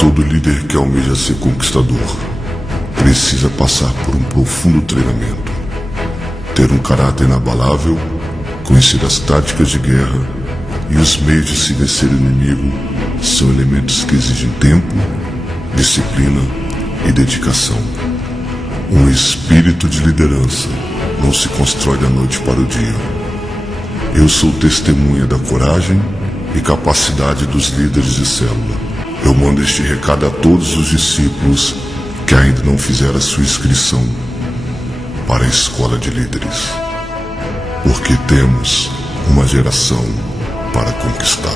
Todo líder que almeja ser conquistador precisa passar por um profundo treinamento, ter um caráter inabalável, conhecer as táticas de guerra e os meios de se vencer o inimigo são elementos que exigem tempo, disciplina e dedicação. Um espírito de liderança não se constrói da noite para o dia. Eu sou testemunha da coragem e capacidade dos líderes de célula. Eu mando este recado a todos os discípulos que ainda não fizeram a sua inscrição para a escola de líderes, porque temos uma geração para conquistar.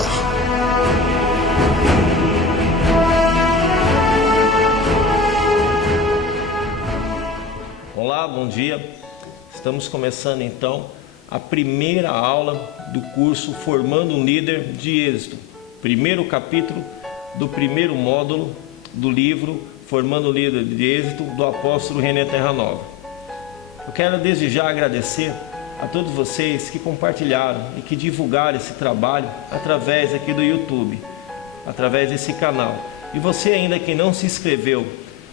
Olá, bom dia. Estamos começando então a primeira aula do curso Formando um Líder de Êxito, primeiro capítulo do primeiro módulo do livro Formando um Líder de Êxito, do apóstolo René Terranova. Eu quero desde já agradecer a todos vocês que compartilharam e que divulgaram esse trabalho através aqui do YouTube, através desse canal. E você ainda que não se inscreveu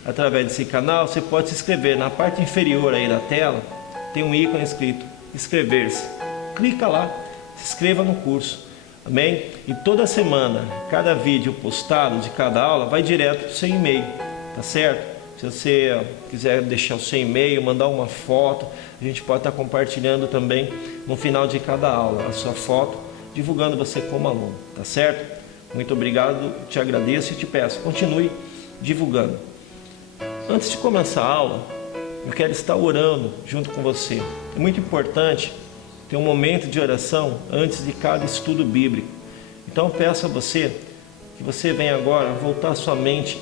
através desse canal, você pode se inscrever. Na parte inferior aí da tela tem um ícone escrito inscrever-se. Clica lá, se inscreva no curso. Amém? E toda semana, cada vídeo postado de cada aula vai direto para o seu e-mail, tá certo? Se você quiser deixar o seu e-mail, mandar uma foto, a gente pode estar compartilhando também no final de cada aula a sua foto, divulgando você como aluno, tá certo? Muito obrigado, te agradeço e te peço, continue divulgando. Antes de começar a aula, eu quero estar orando junto com você. É muito importante ter um momento de oração antes de cada estudo bíblico. Então eu peço a você que você venha agora voltar sua mente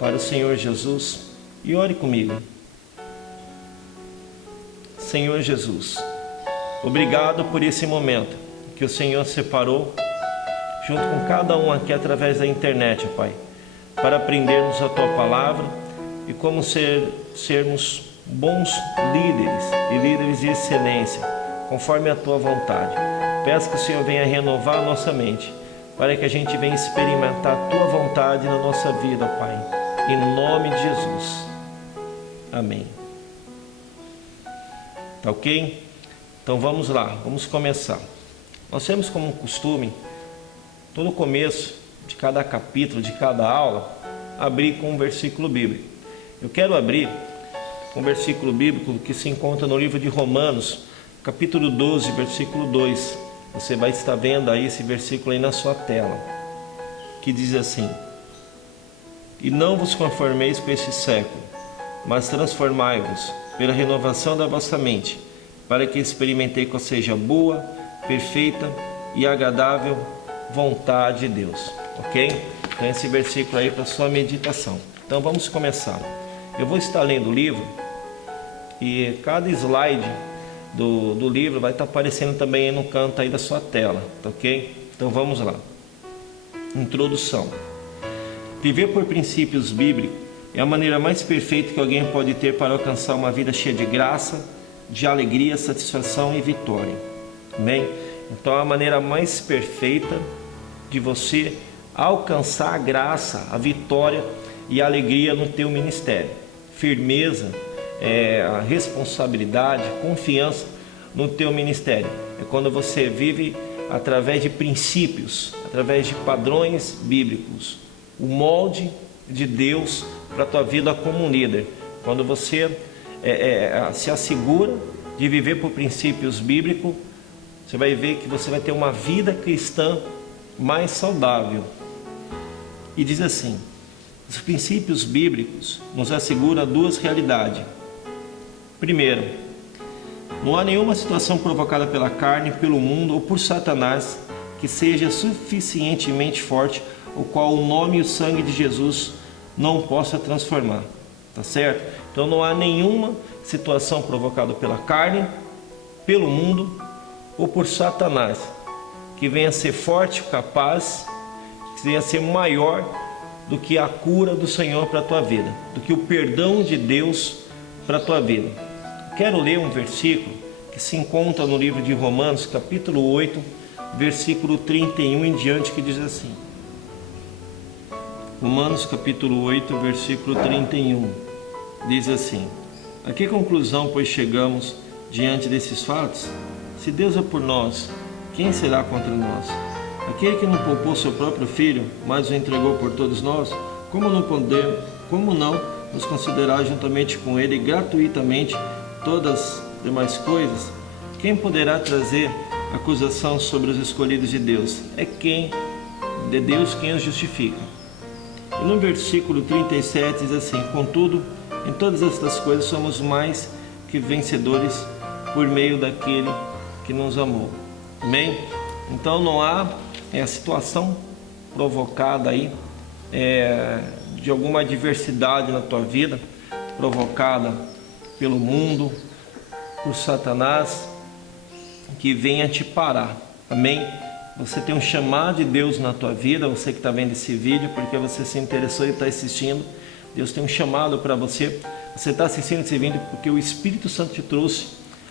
para o Senhor Jesus e ore comigo. Senhor Jesus, obrigado por esse momento que o Senhor separou junto com cada um aqui através da internet, Pai, para aprendermos a Tua Palavra e como sermos bons líderes e líderes de excelência, conforme a Tua vontade. Peço que o Senhor venha renovar a nossa mente, para que a gente venha experimentar a Tua vontade na nossa vida, Pai. Em nome de Jesus. Amém. Tá ok? Então vamos lá, vamos começar. Nós temos como costume, todo começo de cada capítulo, de cada aula, abrir com um versículo bíblico. Eu quero abrir com um versículo bíblico que se encontra no livro de Romanos, capítulo 12, versículo 2. Você vai estar vendo aí esse versículo aí na sua tela, que diz assim: E não vos conformeis com este século, mas transformai-vos pela renovação da vossa mente, para que experimentei qual seja a boa, perfeita e agradável vontade de Deus. Ok? Então esse versículo aí para sua meditação. Então vamos começar. Eu vou estar lendo o livro e cada slide do livro vai estar aparecendo também aí no canto aí da sua tela, tá ok? Então vamos lá. Introdução. Viver por princípios bíblicos é a maneira mais perfeita que alguém pode ter para alcançar uma vida cheia de graça, de alegria, satisfação e vitória. Amém? Então é a maneira mais perfeita de você alcançar a graça, a vitória e a alegria no teu ministério. Firmeza, a responsabilidade, confiança no teu ministério. É quando você vive através de princípios, através de padrões bíblicos, o molde de Deus para a tua vida como um líder. Quando você se assegura de viver por princípios bíblicos, você vai ver que você vai ter uma vida cristã mais saudável. E diz assim: Os princípios bíblicos nos asseguram duas realidades. Primeiro, não há nenhuma situação provocada pela carne, pelo mundo ou por Satanás que seja suficientemente forte, o qual o nome e o sangue de Jesus não possa transformar. Tá certo? Então não há nenhuma situação provocada pela carne, pelo mundo ou por Satanás que venha a ser forte, capaz, que venha a ser maior do que a cura do Senhor para a tua vida, do que o perdão de Deus para a tua vida. Quero ler um versículo que se encontra no livro de Romanos, capítulo 8, versículo 31 em diante, que diz assim. Romanos, capítulo 8, versículo 31, diz assim: a que conclusão, pois, chegamos diante desses fatos? Se Deus é por nós, quem será contra nós? Aquele que não poupou seu próprio filho, mas o entregou por todos nós, como não nos considerar juntamente com ele gratuitamente todas as demais coisas? Quem poderá trazer acusação sobre os escolhidos de Deus? É de Deus quem os justifica. E no versículo 37 diz assim: contudo, em todas estas coisas somos mais que vencedores por meio daquele que nos amou. Amém? Então não há a situação provocada aí de alguma adversidade na tua vida, provocada pelo mundo, por Satanás, que venha te parar. Amém? Você tem um chamado de Deus na tua vida, você que está vendo esse vídeo, porque você se interessou e está assistindo. Deus tem um chamado para você. Você está assistindo esse vídeo porque o Espírito Santo te trouxe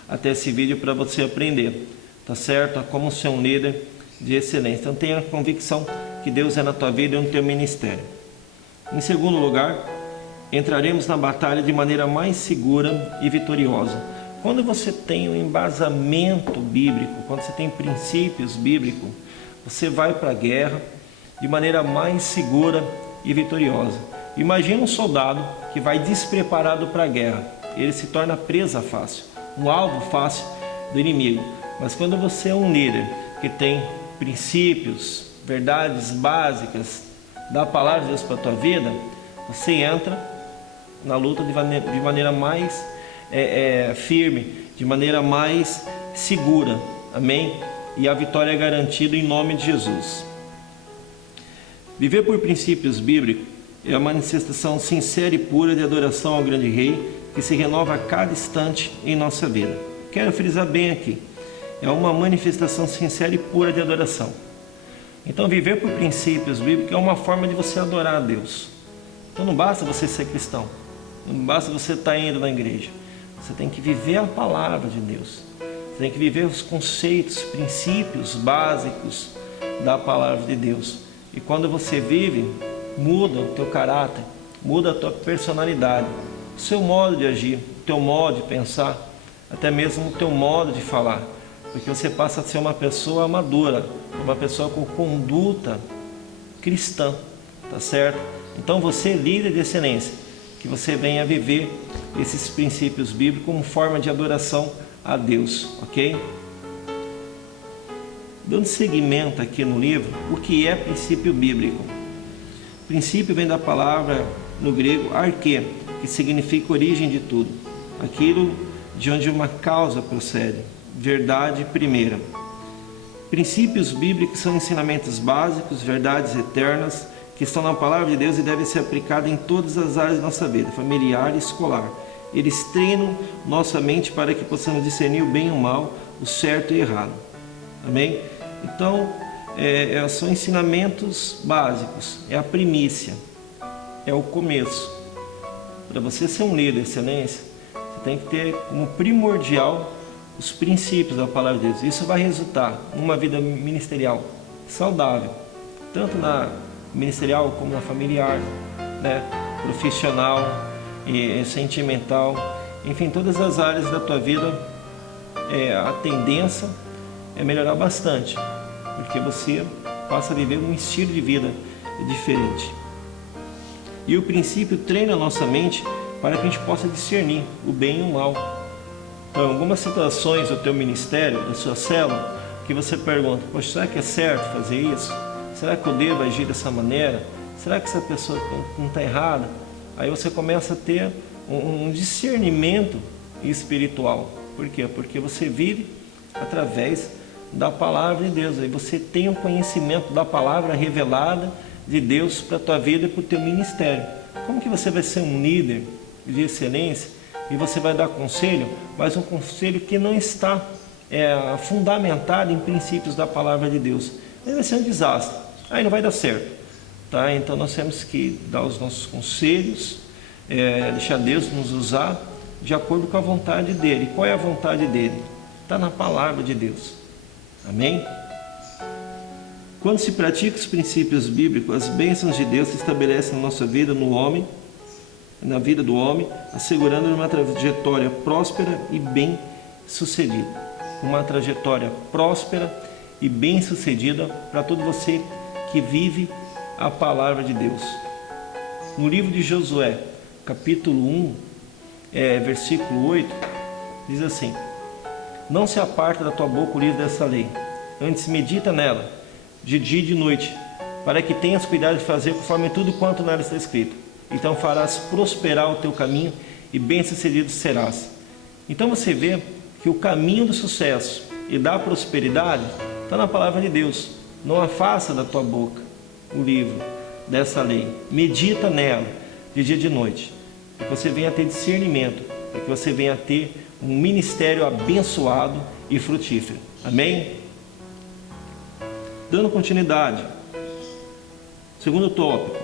até esse vídeo para você aprender, tá certo? Como ser um líder de excelência. Então tenha a convicção que Deus é na tua vida e no teu ministério. Em segundo lugar, entraremos na batalha de maneira mais segura e vitoriosa. Quando você tem um embasamento bíblico, quando você tem princípios bíblicos, você vai para a guerra de maneira mais segura e vitoriosa. Imagina um soldado que vai despreparado para a guerra. Ele se torna presa fácil, um alvo fácil do inimigo. Mas quando você é um líder que tem princípios, verdades básicas da palavra de Deus para a tua vida, você entra na luta de maneira mais firme, de maneira mais segura. Amém? E a vitória é garantida em nome de Jesus. Viver por princípios bíblicos é a manifestação sincera e pura de adoração ao grande Rei, que se renova a cada instante em nossa vida. Quero frisar bem aqui, é uma manifestação sincera e pura de adoração. Então viver por princípios bíblicos é uma forma de você adorar a Deus. Então não basta você ser cristão, não basta você estar indo na igreja. Você tem que viver a palavra de Deus. Você tem que viver os conceitos, princípios básicos da palavra de Deus. E quando você vive, muda o teu caráter, muda a tua personalidade, o seu modo de agir, o teu modo de pensar, até mesmo o teu modo de falar. Porque você passa a ser uma pessoa madura, uma pessoa com conduta cristã, tá certo? Então você, líder de excelência, que você venha viver esses princípios bíblicos como forma de adoração a Deus, ok? Dando seguimento aqui no livro, o que é princípio bíblico? Princípio vem da palavra no grego arquê, que significa origem de tudo, aquilo de onde uma causa procede, verdade primeira. Princípios bíblicos são ensinamentos básicos, verdades eternas, que estão na palavra de Deus e devem ser aplicados em todas as áreas da nossa vida, familiar e escolar. Eles treinam nossa mente para que possamos discernir o bem e o mal, o certo e o errado. Amém? Então, são ensinamentos básicos, é a primícia, é o começo. Para você ser um líder de excelência, você tem que ter como primordial os princípios da palavra de Deus. Isso vai resultar numa vida ministerial saudável, tanto na ministerial como na familiar, né? Profissional e sentimental, enfim, todas as áreas da tua vida, a tendência é melhorar bastante, porque você passa a viver um estilo de vida diferente. E o princípio treina a nossa mente para que a gente possa discernir o bem e o mal. Então, em algumas situações do teu ministério, da sua célula, que você pergunta: poxa, será que é certo fazer isso? Será que eu devo agir dessa maneira? será que essa pessoa não está errada? Aí você começa a ter um discernimento espiritual. Por quê? Porque você vive através da palavra de Deus. Aí você tem o conhecimento da palavra revelada de Deus para a tua vida e para o teu ministério. Como que você vai ser um líder de excelência e você vai dar conselho, mas um conselho que não está fundamentado em princípios da palavra de Deus? Aí vai ser um desastre, aí não vai dar certo, tá? Então nós temos que dar os nossos conselhos, deixar Deus nos usar de acordo com a vontade dele. Qual é a vontade dele? Está na palavra de Deus. Amém? Quando se pratica os princípios bíblicos, as bênçãos de Deus se estabelecem na nossa vida, no homem, na vida do homem, assegurando uma trajetória próspera e bem sucedida. Uma trajetória próspera e bem sucedida para todo você que vive a palavra de Deus. No livro de Josué, capítulo 1, versículo 8, diz assim: não se aparta da tua boca o livro dessa lei, antes medita nela, de dia e de noite, para que tenhas cuidado de fazer conforme tudo quanto nela está escrito. Então farás prosperar o teu caminho e bem-sucedido serás. Então você vê que o caminho do sucesso e da prosperidade está na palavra de Deus. Não afasta da tua boca o livro dessa lei. Medita nela de dia e de noite, para que você venha a ter discernimento, para que você venha a ter um ministério abençoado e frutífero. Amém? Dando continuidade, segundo tópico: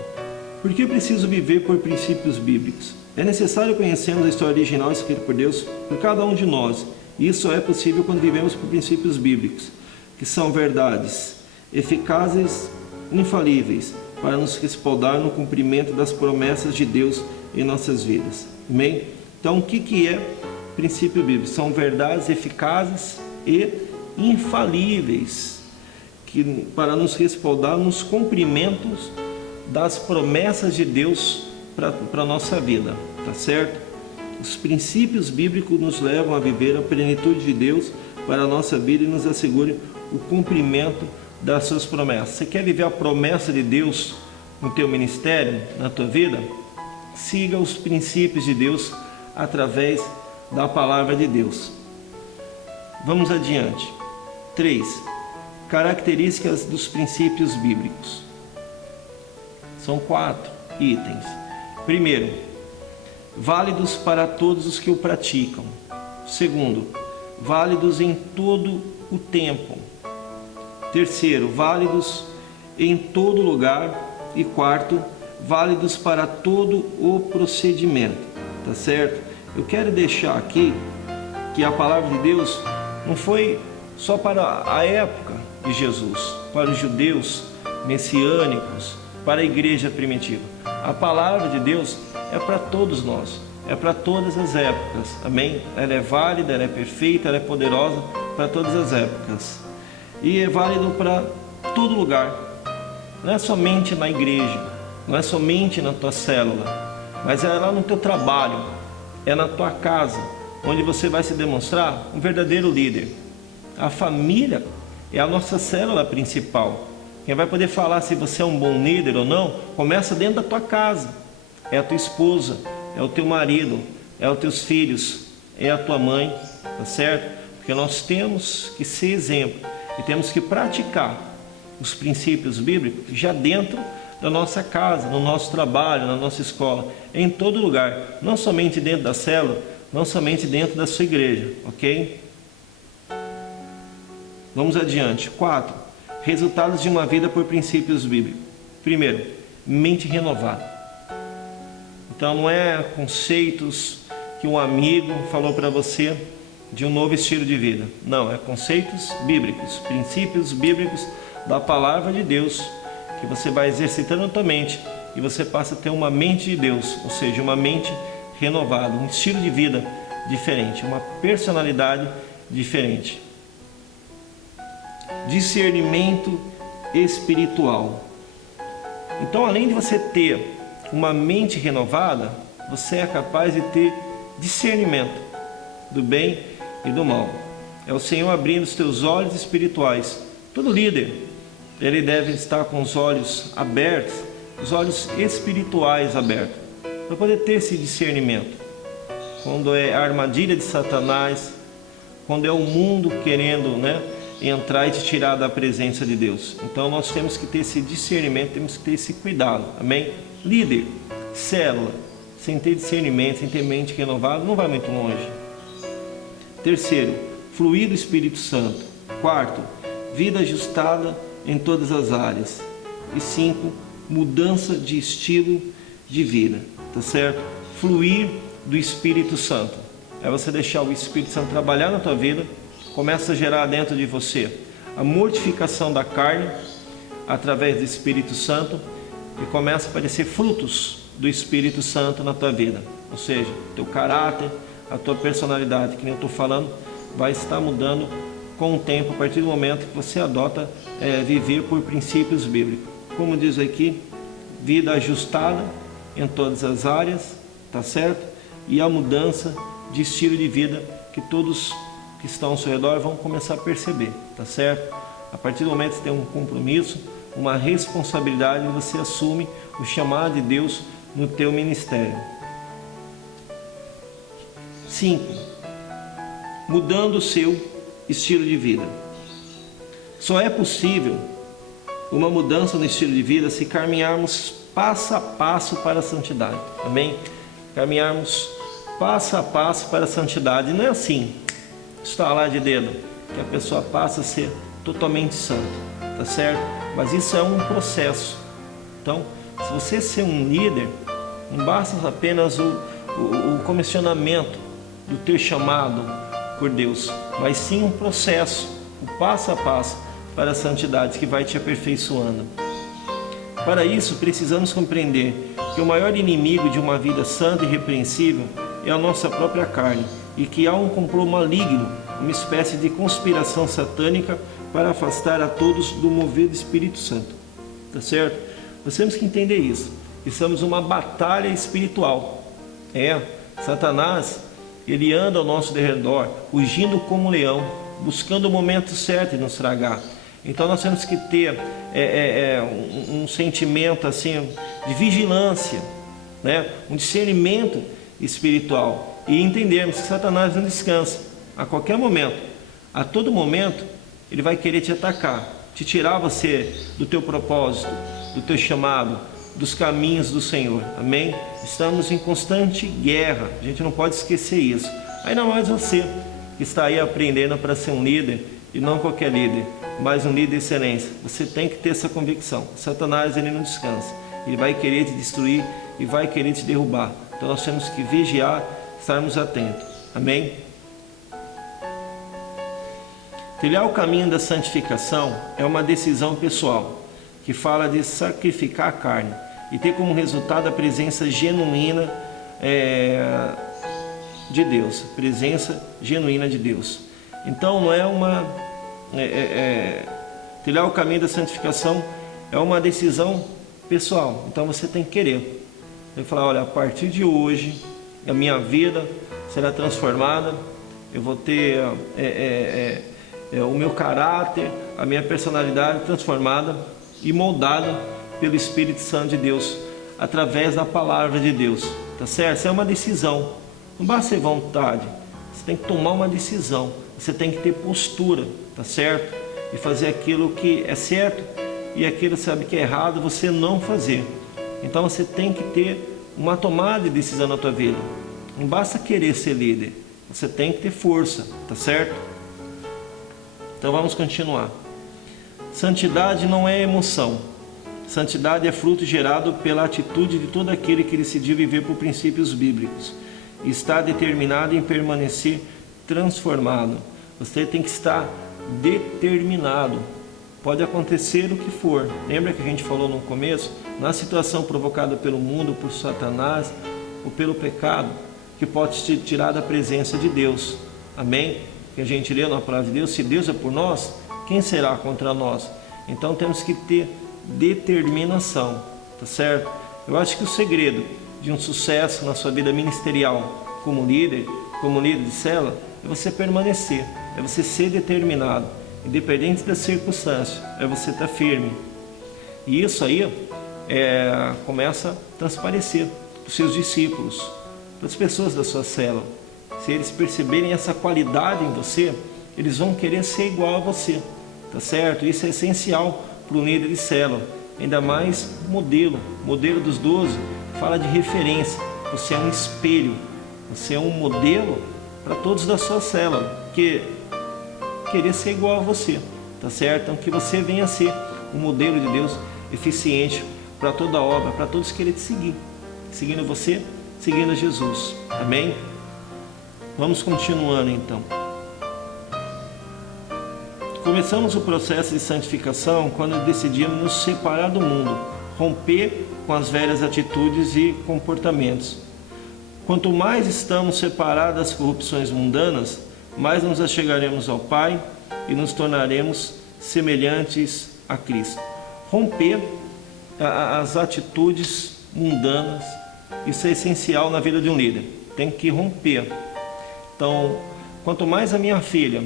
por que preciso viver por princípios bíblicos? É necessário conhecermos a história original escrita por Deus por cada um de nós. E isso é possível quando vivemos por princípios bíblicos, que são verdades eficazes, infalíveis, para nos respaldar no cumprimento das promessas de Deus em nossas vidas. Amém? Então, o que é princípio bíblico? São verdades eficazes e infalíveis, para nos respaldar nos cumprimentos das promessas de Deus para a nossa vida, tá certo? Os princípios bíblicos nos levam a viver a plenitude de Deus para a nossa vida e nos asseguram o cumprimento das suas promessas. Você quer viver a promessa de Deus no teu ministério, na tua vida? Siga os princípios de Deus através da palavra de Deus. Vamos adiante. 3. Características dos princípios bíblicos. São 4 itens. Primeiro, válidos para todos os que o praticam. Segundo, válidos em todo o tempo. Terceiro, válidos em todo lugar. E quarto, válidos para todo o procedimento. Tá certo? Eu quero deixar aqui que a palavra de Deus não foi só para a época de Jesus, para os judeus messiânicos, para a igreja primitiva. A palavra de Deus é para todos nós, é para todas as épocas. Amém? Ela é válida, ela é perfeita, ela é poderosa para todas as épocas. E é válido para todo lugar. Não é somente na igreja, não é somente na tua célula, mas é lá no teu trabalho, é na tua casa, onde você vai se demonstrar um verdadeiro líder. A família é a nossa célula principal. Quem vai poder falar se você é um bom líder ou não, começa dentro da tua casa. É a tua esposa, é o teu marido, é os teus filhos, é a tua mãe, tá certo? Porque nós temos que ser exemplo e temos que praticar os princípios bíblicos já dentro da nossa casa, no nosso trabalho, na nossa escola, em todo lugar, não somente dentro da célula, não somente dentro da sua igreja, ok? Vamos adiante. 4. Resultados de uma vida por princípios bíblicos. Primeiro, mente renovada. Então não é conceitos que um amigo falou para você de um novo estilo de vida. Não, é conceitos bíblicos, princípios bíblicos da palavra de Deus, que você vai exercitando na tua mente e você passa a ter uma mente de Deus, ou seja, uma mente renovada, um estilo de vida diferente, uma personalidade diferente. Discernimento espiritual. Então, além de você ter uma mente renovada, você é capaz de ter discernimento do bem e do mal. É o Senhor abrindo os teus olhos espirituais. Todo líder, ele deve estar com os olhos abertos os olhos espirituais abertos, para poder ter esse discernimento. Quando é a armadilha de Satanás, quando é o mundo querendo, entrar e te tirar da presença de Deus. Então nós temos que ter esse discernimento, temos que ter esse cuidado, amém? Líder, célula, sem ter discernimento, sem ter mente renovada, não vai muito longe. Terceiro, fluir do Espírito Santo. Quarto, vida ajustada em todas as áreas. E 5, mudança de estilo de vida, tá certo? Fluir do Espírito Santo. É você deixar o Espírito Santo trabalhar na tua vida, começa a gerar dentro de você a mortificação da carne através do Espírito Santo e começa a aparecer frutos do Espírito Santo na tua vida. Ou seja, teu caráter, a tua personalidade, que nem eu estou falando, vai estar mudando com o tempo, a partir do momento que você adota viver por princípios bíblicos. Como diz aqui, vida ajustada em todas as áreas, tá certo? E a mudança de estilo de vida que todos que estão ao seu redor vão começar a perceber, tá certo? A partir do momento que você tem um compromisso, uma responsabilidade, você assume o chamado de Deus no teu ministério. 5. Mudando o seu estilo de vida. Só é possível uma mudança no estilo de vida se caminharmos passo a passo para a santidade, amém? Caminharmos passo a passo para a santidade. Não é assim, estalar de dedo, que a pessoa passa a ser totalmente santa, tá certo? Mas isso é um processo. Então, se você ser um líder, não basta apenas o comissionamento do teu chamado por Deus, mas sim um processo, o passo a passo para a santidade que vai te aperfeiçoando. Para isso, precisamos compreender que o maior inimigo de uma vida santa e irrepreensível é a nossa própria carne, e que há um complô maligno, uma espécie de conspiração satânica para afastar a todos do mover do Espírito Santo. Tá certo? Nós temos que entender isso. Estamos numa batalha espiritual. Satanás, ele anda ao nosso derredor, rugindo como um leão, buscando o momento certo de nos tragar. Então nós temos que ter um sentimento assim de vigilância, um discernimento espiritual e entendermos que Satanás não descansa. A qualquer momento, a todo momento, ele vai querer te atacar, te tirar você do teu propósito, do teu chamado, dos caminhos do Senhor, amém? Estamos em constante guerra, a gente não pode esquecer isso. Ainda mais você que está aí aprendendo para ser um líder, e não qualquer líder, mas um líder de excelência. Você tem que ter essa convicção. Satanás, ele não descansa, ele vai querer te destruir e vai querer te derrubar. Então nós temos que vigiar, estarmos atentos, amém? Trilhar o caminho da santificação é uma decisão pessoal, que fala de sacrificar a carne e ter como resultado a presença genuína de Deus, presença genuína de Deus. Então não é uma trilhar o caminho da santificação é uma decisão pessoal. Então você tem que querer. Tem que falar, olha, a partir de hoje a minha vida será transformada, eu vou ter o meu caráter, a minha personalidade transformada e moldada pelo Espírito Santo de Deus, através da palavra de Deus, tá certo? Isso é uma decisão, não basta ter vontade, você tem que tomar uma decisão, você tem que ter postura, tá certo? E fazer aquilo que é certo e aquilo sabe que é errado, você não fazer. Então você tem que ter uma tomada de decisão na tua vida, não basta querer ser líder, você tem que ter força, tá certo? Então vamos continuar. Santidade não é emoção. Santidade é fruto gerado pela atitude de todo aquele que decidiu viver por princípios bíblicos e está determinado em permanecer transformado. Você tem que estar determinado. Pode acontecer o que for. Lembra que a gente falou no começo? Na situação provocada pelo mundo, por Satanás ou pelo pecado, que pode te tirar da presença de Deus. Amém? Que a gente lê na palavra de Deus, se Deus é por nós, quem será contra nós? Então temos que ter determinação, tá certo? Eu acho que o segredo de um sucesso na sua vida ministerial como líder de célula, é você permanecer, é você ser determinado, independente da circunstância, é você estar firme. E isso aí começa a transparecer para os seus discípulos, para as pessoas da sua célula. Se eles perceberem essa qualidade em você, eles vão querer ser igual a você, tá certo? Isso é essencial para o líder de célula, ainda mais modelo dos 12, fala de referência. Você é um espelho, você é um modelo para todos da sua célula, que querer ser igual a você, tá certo? Então que você venha a ser um modelo de Deus eficiente para toda a obra, para todos querer te seguir, seguindo você, seguindo Jesus, amém? Vamos continuando então. Começamos o processo de santificação quando decidimos nos separar do mundo, romper com as velhas atitudes e comportamentos. Quanto mais estamos separados das corrupções mundanas, mais nos achegaremos ao Pai e nos tornaremos semelhantes a Cristo. Romper as atitudes mundanas, isso é essencial na vida de um líder. Tem que romper. Então, quanto mais a minha filha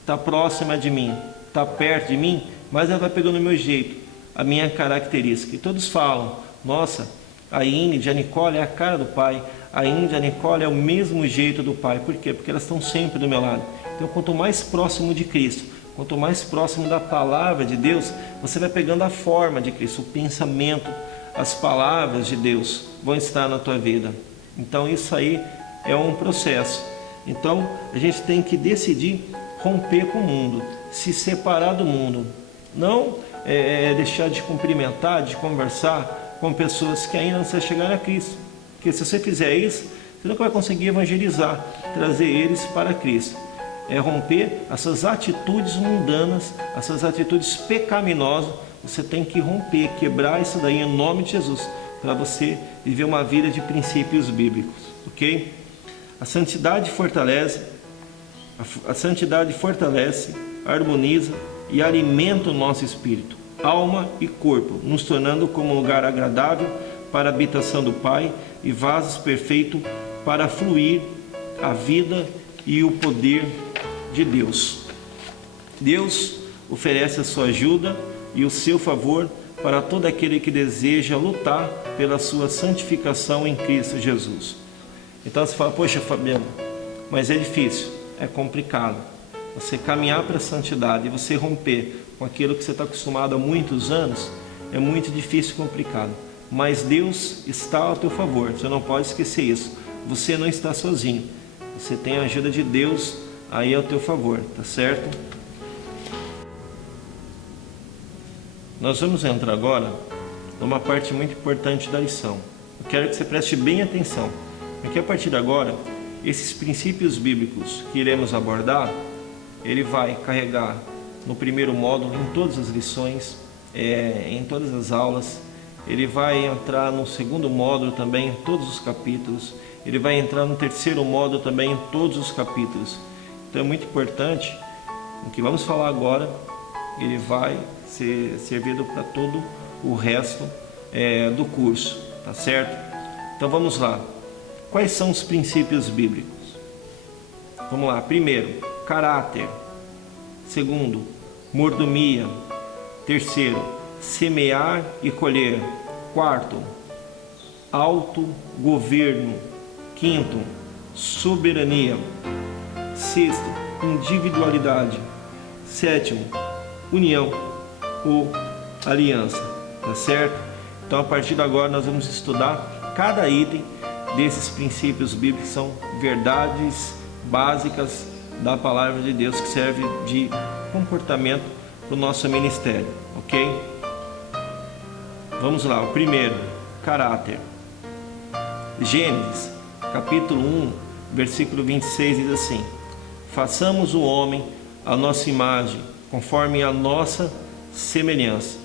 está próxima de mim, está perto de mim, mais ela vai pegando o meu jeito, a minha característica. E todos falam, nossa, a Índia, a Nicole é a cara do pai, a Índia, a Nicole é o mesmo jeito do pai. Por quê? Porque elas estão sempre do meu lado. Então, quanto mais próximo de Cristo, quanto mais próximo da palavra de Deus, você vai pegando a forma de Cristo, o pensamento, as palavras de Deus vão estar na tua vida. Então, isso aí é um processo. Então, a gente tem que decidir romper com o mundo, se separar do mundo, não deixar de cumprimentar, de conversar com pessoas que ainda não se chegaram a Cristo, porque se você fizer isso, você nunca vai conseguir evangelizar, trazer eles para Cristo. É romper essas atitudes mundanas, essas atitudes pecaminosas, você tem que romper, quebrar isso daí em nome de Jesus, para você viver uma vida de princípios bíblicos, ok? A santidade fortalece, harmoniza e alimenta o nosso espírito, alma e corpo, nos tornando como um lugar agradável para a habitação do Pai e vasos perfeitos para fluir a vida e o poder de Deus. Deus oferece a sua ajuda e o seu favor para todo aquele que deseja lutar pela sua santificação em Cristo Jesus. Então você fala, poxa Fabiano, mas é difícil, é complicado. Você caminhar para a santidade e você romper com aquilo que você está acostumado há muitos anos, é muito difícil e complicado. Mas Deus está ao teu favor, você não pode esquecer isso. Você não está sozinho, você tem a ajuda de Deus aí ao teu favor, tá certo? Nós vamos entrar agora numa parte muito importante da lição. Eu quero que você preste bem atenção, porque a partir de agora, esses princípios bíblicos que iremos abordar, ele vai carregar no primeiro módulo, em todas as lições, em todas as aulas. Ele vai entrar no segundo módulo também, em todos os capítulos. Ele vai entrar no terceiro módulo também, em todos os capítulos. Então é muito importante, o que vamos falar agora, ele vai ser servido para todo o resto do curso, tá certo? Então vamos lá. Quais são os princípios bíblicos? Vamos lá. Primeiro, caráter. Segundo, mordomia. Terceiro, semear e colher. Quarto, autogoverno. Quinto, soberania. Sexto, individualidade. Sétimo, união ou aliança, tá certo? Então a partir de agora nós vamos estudar cada item desses princípios bíblicos, que são verdades básicas da palavra de Deus, que serve de comportamento para o nosso ministério, ok? Vamos lá, o primeiro, caráter. Gênesis, capítulo 1, versículo 26 diz assim: façamos o homem à nossa imagem, conforme a nossa semelhança.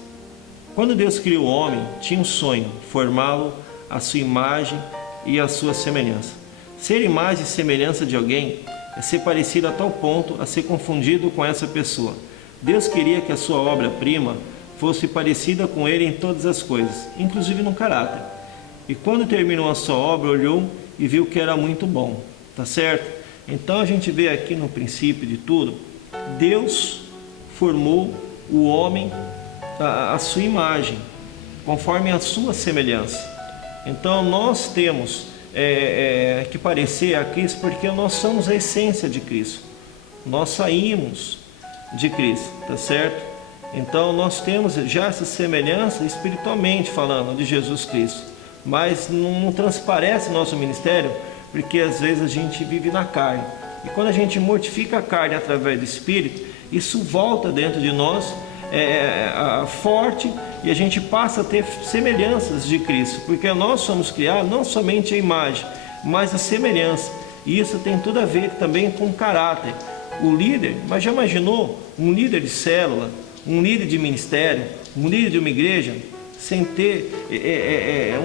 Quando Deus criou o homem, tinha um sonho, formá-lo à sua imagem e à sua semelhança. Ser imagem e semelhança de alguém é ser parecido a tal ponto a ser confundido com essa pessoa. Deus queria que a sua obra-prima fosse parecida com ele em todas as coisas, inclusive no caráter. E quando terminou a sua obra, olhou e viu que era muito bom. Tá certo? Então a gente vê aqui no princípio de tudo, Deus formou o homem à sua imagem. conforme a sua semelhança. Então nós temos que parecer a Cristo, porque nós somos a essência de Cristo. Nós saímos de Cristo, tá certo? Então nós temos já essa semelhança espiritualmente falando de Jesus Cristo, mas não transparece nosso ministério, porque às vezes a gente vive na carne. E quando a gente mortifica a carne através do Espírito, isso volta dentro de nós forte, e a gente passa a ter semelhanças de Cristo, porque nós somos criados não somente a imagem, mas a semelhança. E isso tem tudo a ver também com caráter. O líder, mas já imaginou um líder de célula, um líder de ministério, um líder de uma igreja, sem ter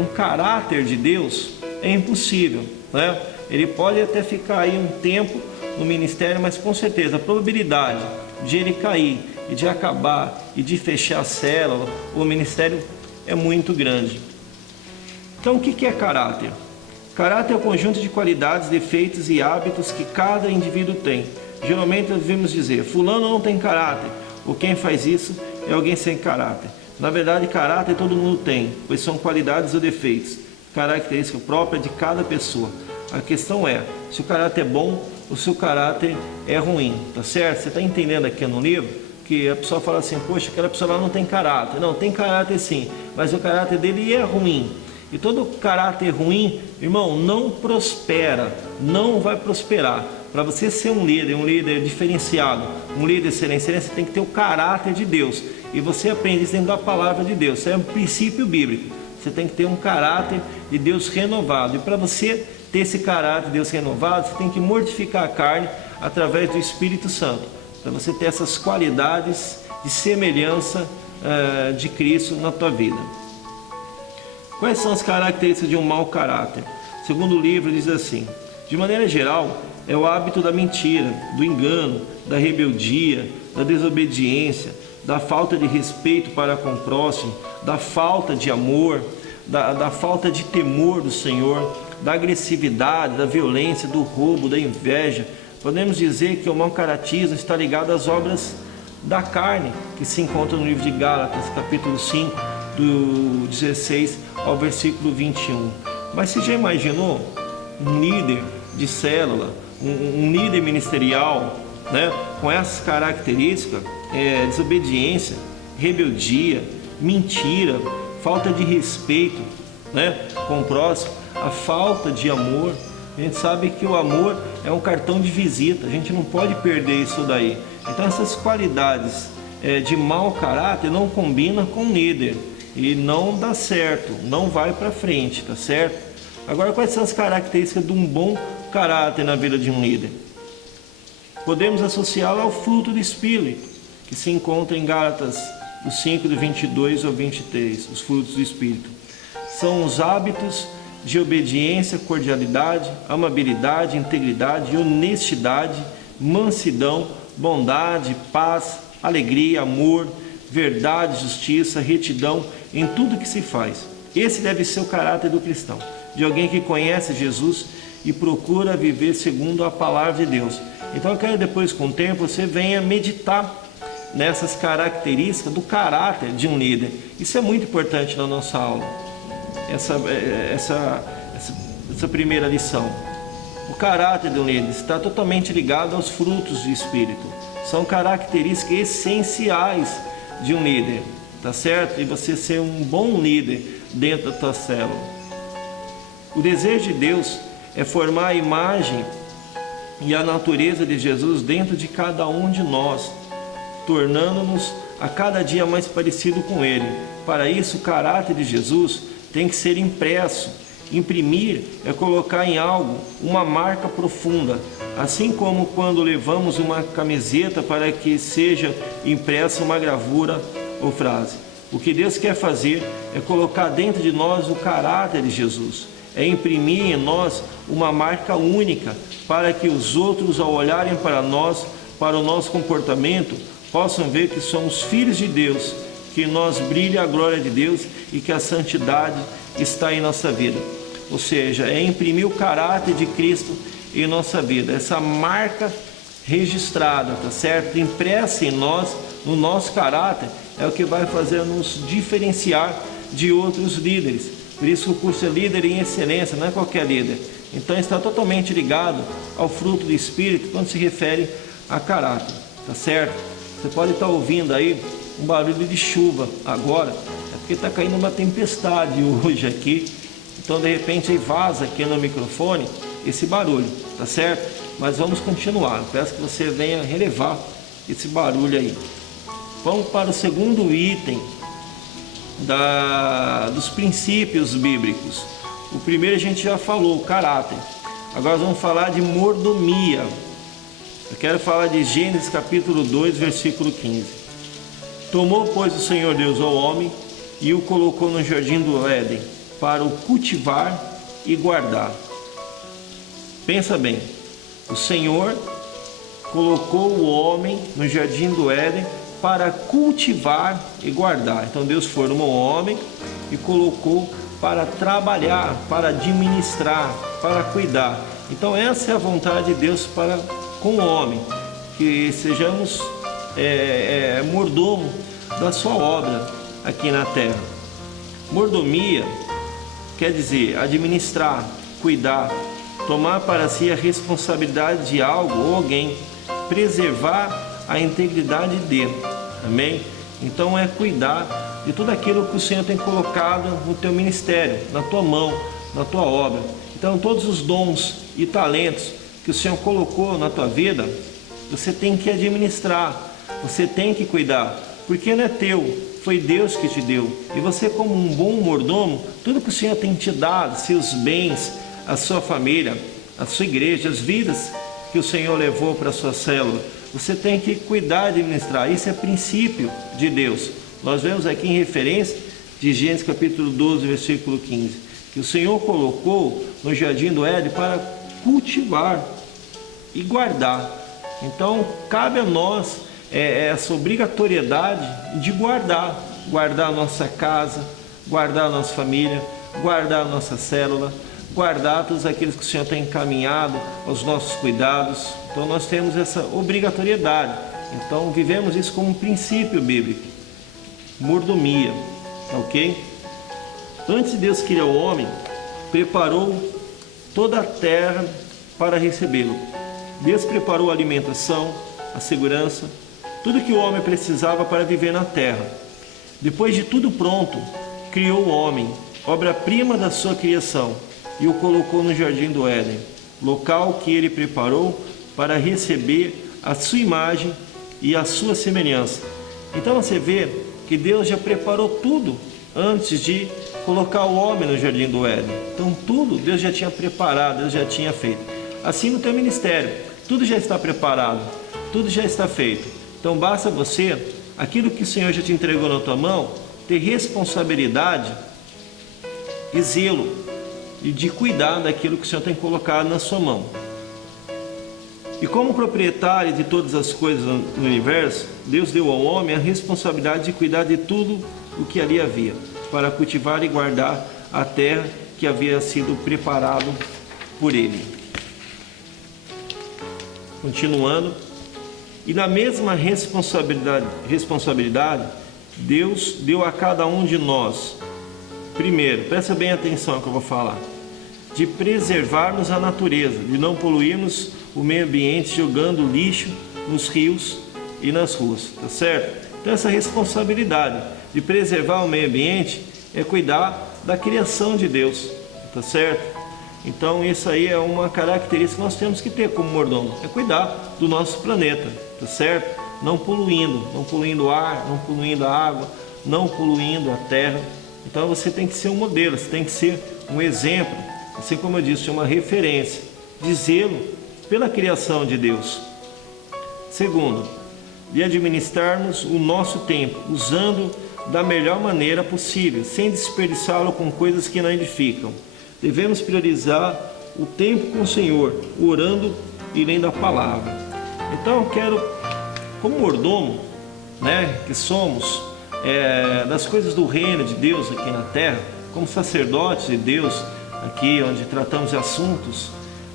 um caráter de Deus? É impossível, né? Ele pode até ficar aí um tempo no ministério, mas com certeza a probabilidade de ele cair e de acabar e de fechar a célula, o ministério, é muito grande. Então o que é caráter? Caráter é o conjunto de qualidades, defeitos e hábitos que cada indivíduo tem. Geralmente nós devemos dizer, fulano não tem caráter, ou quem faz isso é alguém sem caráter. Na verdade, caráter todo mundo tem, pois são qualidades ou defeitos, característica própria de cada pessoa. A questão é se o caráter é bom ou se o caráter é ruim, tá certo? Você está entendendo aqui no livro que a pessoa fala assim, poxa, aquela pessoa lá não tem caráter. Não, tem caráter sim, mas o caráter dele é ruim. E todo caráter ruim, irmão, não prospera, não vai prosperar. Para você ser um líder diferenciado, um líder excelente, você tem que ter o caráter de Deus. E você aprende isso dentro da palavra de Deus. Isso é um princípio bíblico. Você tem que ter um caráter de Deus renovado. E para você ter esse caráter de Deus renovado, você tem que mortificar a carne através do Espírito Santo. Para você ter essas qualidades de semelhança de Cristo na tua vida. Quais são as características de um mau caráter? Segundo o livro diz assim, de maneira geral, é o hábito da mentira, do engano, da rebeldia, da desobediência, da falta de respeito para com o próximo, da falta de amor, da falta de temor do Senhor, da agressividade, da violência, do roubo, da inveja. Podemos dizer que o mau caratismo está ligado às obras da carne, que se encontra no livro de Gálatas, capítulo 5, do 16 ao versículo 21. Mas você já imaginou um líder de célula, um líder ministerial, né, com essas características, desobediência, rebeldia, mentira, falta de respeito, né, com o próximo, a falta de amor? A gente sabe que o amor é um cartão de visita, a gente não pode perder isso daí. Então essas qualidades de mau caráter não combinam com o líder e não dá certo, não vai para frente, tá certo? Agora, quais são as características de um bom caráter na vida de um líder? Podemos associá-lo ao fruto do Espírito, que se encontra em Gálatas 5, do 22 ao 23, os frutos do Espírito. São os hábitos de obediência, cordialidade, amabilidade, integridade, honestidade, mansidão, bondade, paz, alegria, amor, verdade, justiça, retidão em tudo que se faz. Esse deve ser o caráter do cristão, de alguém que conhece Jesus e procura viver segundo a palavra de Deus. Então eu quero depois, com o tempo, você venha meditar nessas características do caráter de um líder. Isso é muito importante na nossa aula, essa primeira lição. O caráter de um líder está totalmente ligado aos frutos do Espírito. São características essenciais de um líder, tá certo? E você ser um bom líder dentro da tua célula. O desejo de Deus é formar a imagem e a natureza de Jesus dentro de cada um de nós, tornando-nos a cada dia mais parecido com Ele. Para isso, o caráter de Jesus tem que ser impresso. Imprimir é colocar em algo uma marca profunda, assim como quando levamos uma camiseta para que seja impressa uma gravura ou frase. O que Deus quer fazer é colocar dentro de nós o caráter de Jesus, é imprimir em nós uma marca única, para que os outros, ao olharem para nós, para o nosso comportamento, possam ver que somos filhos de Deus, que nós brilha a glória de Deus e que a santidade está em nossa vida. Ou seja, é imprimir o caráter de Cristo em nossa vida, essa marca registrada, tá certo? Impressa em nós, no nosso caráter, é o que vai fazer nos diferenciar de outros líderes. Por isso o curso é líder em excelência, não é qualquer líder. Então está totalmente ligado ao fruto do Espírito quando se refere a caráter, tá certo? Você pode estar ouvindo aí um barulho de chuva agora, é porque está caindo uma tempestade hoje aqui, então de repente aí vaza aqui no microfone esse barulho, tá certo? Mas vamos continuar, peço que você venha relevar esse barulho aí. Vamos para o segundo item dos princípios bíblicos. O primeiro a gente já falou, o caráter. Agora vamos falar de mordomia. Eu quero falar de Gênesis capítulo 2, versículo 15. Tomou, pois, o Senhor Deus ao homem e o colocou no jardim do Éden para o cultivar e guardar. Pensa bem, o Senhor colocou o homem no jardim do Éden para cultivar e guardar. Então Deus formou o homem e colocou para trabalhar, para administrar, para cuidar. Então essa é a vontade de Deus para com o homem, que sejamos mordomo da sua obra aqui na terra. Mordomia quer dizer administrar, cuidar, tomar para si a responsabilidade de algo ou alguém, preservar a integridade dele, amém? Então é cuidar de tudo aquilo que o Senhor tem colocado no teu ministério, na tua mão, na tua obra. Então todos os dons e talentos que o Senhor colocou na tua vida, você tem que administrar, você tem que cuidar, porque não é teu, foi Deus que te deu. E você, como um bom mordomo, tudo que o Senhor tem te dado, seus bens, a sua família, a sua igreja, as vidas que o Senhor levou para a sua célula, você tem que cuidar de administrar. Isso é princípio de Deus. Nós vemos aqui em referência de Gênesis capítulo 12, versículo 15, que o Senhor colocou no jardim do Éden para cultivar e guardar. Então cabe a nós essa obrigatoriedade de guardar a nossa casa, guardar a nossa família, guardar a nossa célula, guardar todos aqueles que o Senhor tem encaminhado aos nossos cuidados. Então nós temos essa obrigatoriedade. Então vivemos isso como um princípio bíblico. Mordomia, ok? Antes de Deus criar o homem, preparou toda a terra para recebê-lo. Deus preparou a alimentação, a segurança, tudo que o homem precisava para viver na terra. Depois de tudo pronto, criou o homem, obra-prima da sua criação, e o colocou no jardim do Éden, local que ele preparou para receber a sua imagem e a sua semelhança. Então você vê que Deus já preparou tudo antes de colocar o homem no jardim do Éden. Então tudo Deus já tinha preparado, Deus já tinha feito. Assim no teu ministério, tudo já está preparado, tudo já está feito. Então basta você, aquilo que o Senhor já te entregou na tua mão, ter responsabilidade e zelo e de cuidar daquilo que o Senhor tem colocado na sua mão. E como proprietário de todas as coisas no universo, Deus deu ao homem a responsabilidade de cuidar de tudo o que ali havia, para cultivar e guardar a terra que havia sido preparado por ele. Continuando, e na mesma responsabilidade, Deus deu a cada um de nós, primeiro, presta bem atenção ao que eu vou falar, de preservarmos a natureza, de não poluirmos o meio ambiente jogando lixo nos rios e nas ruas, tá certo? Então essa responsabilidade de preservar o meio ambiente é cuidar da criação de Deus, tá certo? Então isso aí é uma característica que nós temos que ter como mordomo, é cuidar do nosso planeta, tá certo? Não poluindo o ar, não poluindo a água, não poluindo a terra. Então você tem que ser um modelo, você tem que ser um exemplo, assim como eu disse, uma referência de zelo pela criação de Deus. Segundo, de administrarmos o nosso tempo, usando da melhor maneira possível, sem desperdiçá-lo com coisas que não edificam. Devemos priorizar o tempo com o Senhor, orando e lendo a palavra. Então eu quero, como mordomo, que somos, das coisas do reino de Deus aqui na terra, como sacerdotes de Deus aqui, onde tratamos de assuntos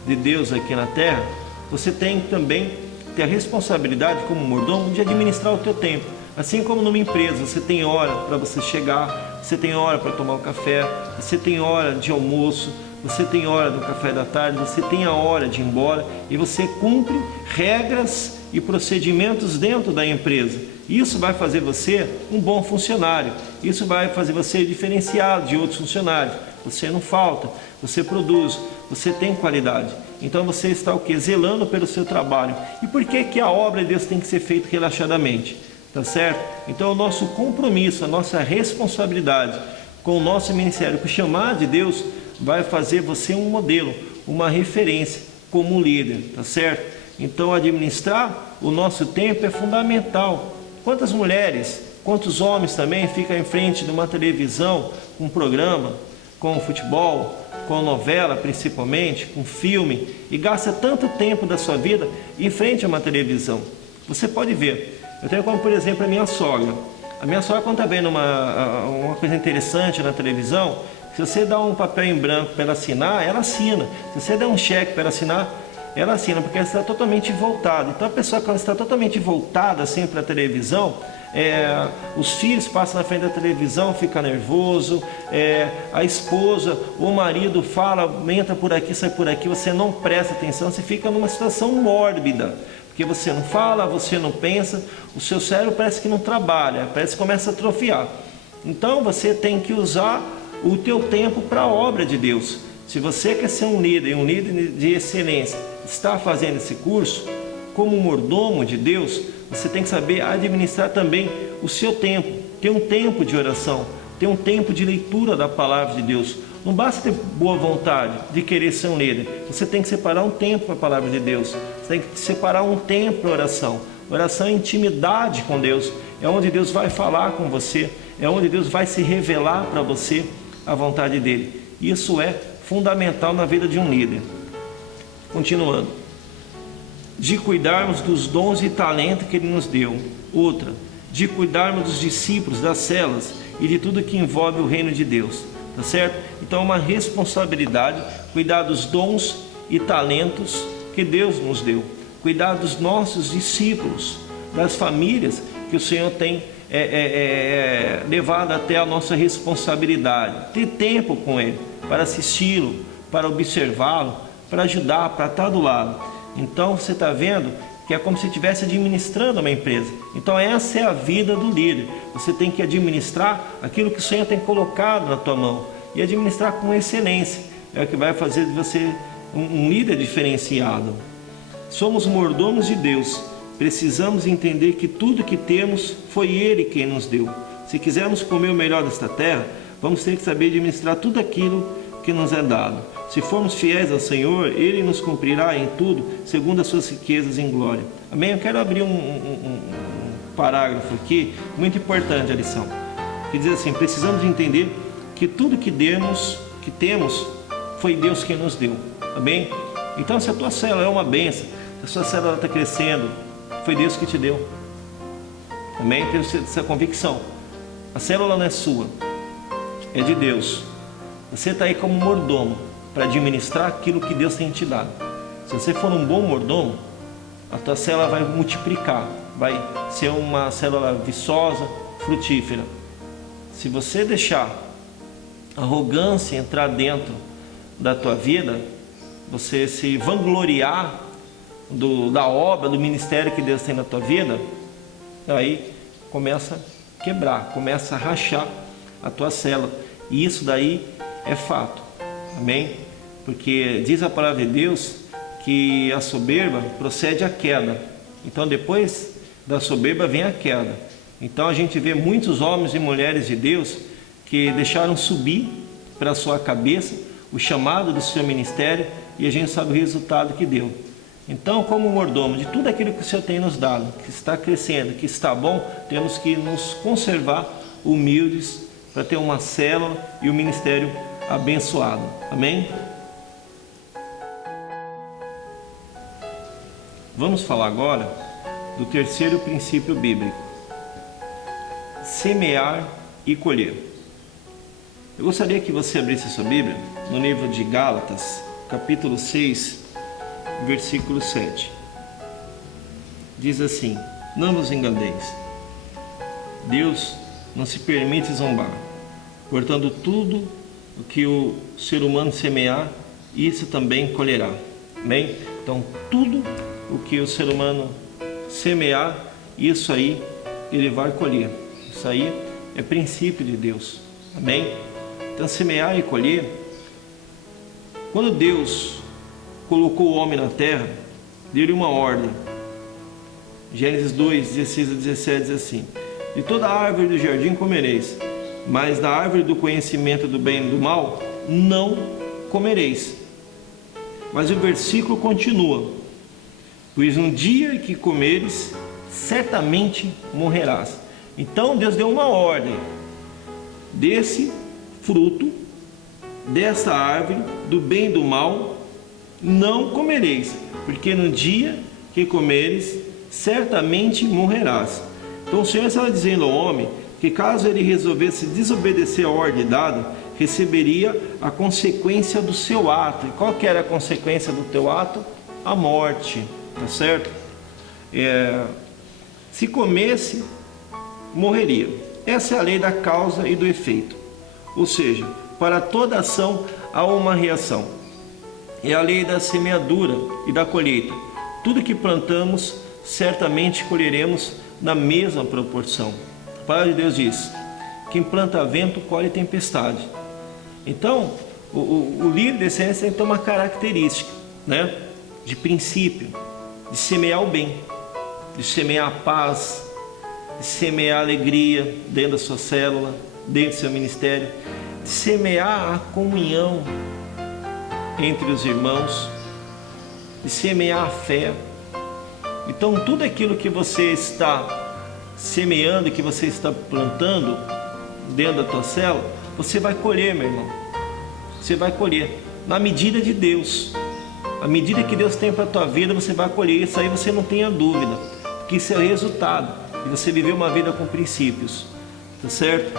de Deus aqui na terra, você tem também ter a responsabilidade como mordomo de administrar o teu tempo. Assim como numa empresa, você tem hora para você chegar, você tem hora para tomar um café, você tem hora de almoço, você tem hora do café da tarde, você tem a hora de ir embora e você cumpre regras e procedimentos dentro da empresa. Isso vai fazer você um bom funcionário, isso vai fazer você diferenciado de outros funcionários. Você não falta, você produz, você tem qualidade. Então você está o quê? Zelando pelo seu trabalho. E por que que a obra de Deus tem que ser feita relaxadamente? Tá certo? Então o nosso compromisso, a nossa responsabilidade com o nosso ministério, com o chamado de Deus, vai fazer você um modelo, uma referência como líder, tá certo? Então administrar o nosso tempo é fundamental. Quantas mulheres, quantos homens também ficam em frente de uma televisão, com um programa, com futebol, com novela principalmente, com filme, e gasta tanto tempo da sua vida em frente a uma televisão. Você pode ver, eu tenho como por exemplo a minha sogra. A minha sogra, quando está vendo uma coisa interessante na televisão, se você dá um papel em branco para ela assinar, ela assina. Se você der um cheque para ela assinar, ela assina, porque ela está totalmente voltada. Então a pessoa, quando está totalmente voltada assim para a televisão, os filhos passam na frente da televisão, fica nervoso, a esposa, o marido fala, entra por aqui, sai por aqui, você não presta atenção, você fica numa situação mórbida, porque você não fala, você não pensa, o seu cérebro parece que não trabalha, parece que começa a atrofiar. Então você tem que usar o teu tempo para a obra de Deus. Se você quer ser um líder de excelência, está fazendo esse curso, como mordomo de Deus, você tem que saber administrar também o seu tempo. Ter um tempo de oração, ter um tempo de leitura da palavra de Deus. Não basta ter boa vontade de querer ser um líder. Você tem que separar um tempo para a palavra de Deus. Você tem que separar um tempo para oração. Oração é intimidade com Deus. É onde Deus vai falar com você. É onde Deus vai se revelar para você a vontade dele. Isso é fundamental na vida de um líder. Continuando. De cuidarmos dos dons e talento que Ele nos deu. Outra, de cuidarmos dos discípulos, das celas e de tudo que envolve o reino de Deus. Tá certo? Então é uma responsabilidade cuidar dos dons e talentos que Deus nos deu. Cuidar dos nossos discípulos, das famílias que o Senhor tem levado até a nossa responsabilidade. Ter tempo com Ele, para assisti-lo, para observá-lo, para ajudar, para estar do lado. Então você está vendo que é como se estivesse administrando uma empresa. Então essa é a vida do líder. Você tem que administrar aquilo que o Senhor tem colocado na tua mão e administrar com excelência. É o que vai fazer de você um líder diferenciado. Somos mordomos de Deus. Precisamos entender que tudo que temos foi Ele quem nos deu. Se quisermos comer o melhor desta terra, vamos ter que saber administrar tudo aquilo que nos é dado. Se formos fiéis ao Senhor, Ele nos cumprirá em tudo, segundo as suas riquezas em glória. Amém? Eu quero abrir um parágrafo aqui, muito importante a lição, que diz assim: precisamos entender que tudo que temos, foi Deus quem nos deu. Amém? Então, se a tua célula é uma bênção, se a sua célula está crescendo, foi Deus que te deu. Amém? Tem essa convicção. A célula não é sua, é de Deus. Você está aí como mordomo para administrar aquilo que Deus tem te dado. Se você for um bom mordomo, a tua célula vai multiplicar, vai ser uma célula viçosa, frutífera. Se você deixar a arrogância entrar dentro da tua vida, você se vangloriar da obra, do ministério que Deus tem na tua vida, aí começa a quebrar, começa a rachar a tua célula. E isso daí é fato. Amém? Porque diz a palavra de Deus que a soberba procede à queda. Então depois da soberba vem a queda. Então a gente vê muitos homens e mulheres de Deus que deixaram subir para a sua cabeça o chamado do seu ministério, e a gente sabe o resultado que deu. Então, como mordomo de tudo aquilo que o Senhor tem nos dado, que está crescendo, que está bom, temos que nos conservar humildes para ter uma célula e um ministério abençoado. Amém? Vamos falar agora do terceiro princípio bíblico: semear e colher. Eu gostaria que você abrisse a sua Bíblia no livro de Gálatas, capítulo 6, versículo 7. Diz assim: não vos enganeis, Deus não se permite zombar. Portanto, tudo o que o ser humano semear, isso também colherá. Amém? Então, tudo o que o ser humano semear, isso aí ele vai colher. Isso aí é princípio de Deus. Amém? Então, semear e colher. Quando Deus colocou o homem na terra, deu-lhe uma ordem. Gênesis 2, 16 a 17 diz assim: de toda árvore do jardim comereis, mas da árvore do conhecimento do bem e do mal não comereis. Mas o versículo continua: pois no dia que comeres, certamente morrerás. Então Deus deu uma ordem: desse fruto, dessa árvore, do bem e do mal, não comereis, porque no dia que comeres, certamente morrerás. Então o Senhor estava dizendo ao homem que caso ele resolvesse desobedecer a ordem dada, receberia a consequência do seu ato. E qual que era a consequência do teu ato? A morte, tá certo? Se comesse, morreria. Essa é a lei da causa e do efeito. Ou seja, para toda ação há uma reação. É a lei da semeadura e da colheita. Tudo que plantamos, certamente colheremos na mesma proporção. A palavra de Deus diz: quem planta vento, colhe tempestade. Então, o líder de ciência tem que ter uma característica, né? De princípio, de semear o bem, de semear a paz, de semear a alegria dentro da sua célula, dentro do seu ministério, de semear a comunhão entre os irmãos, de semear a fé. Então, tudo aquilo que você está semeando, que você está plantando dentro da tua célula, você vai colher, meu irmão. Você vai colher na medida de Deus. A medida que Deus tem para a tua vida, você vai colher. Isso aí você não tenha dúvida, porque isso é o resultado de você viver uma vida com princípios, tá certo?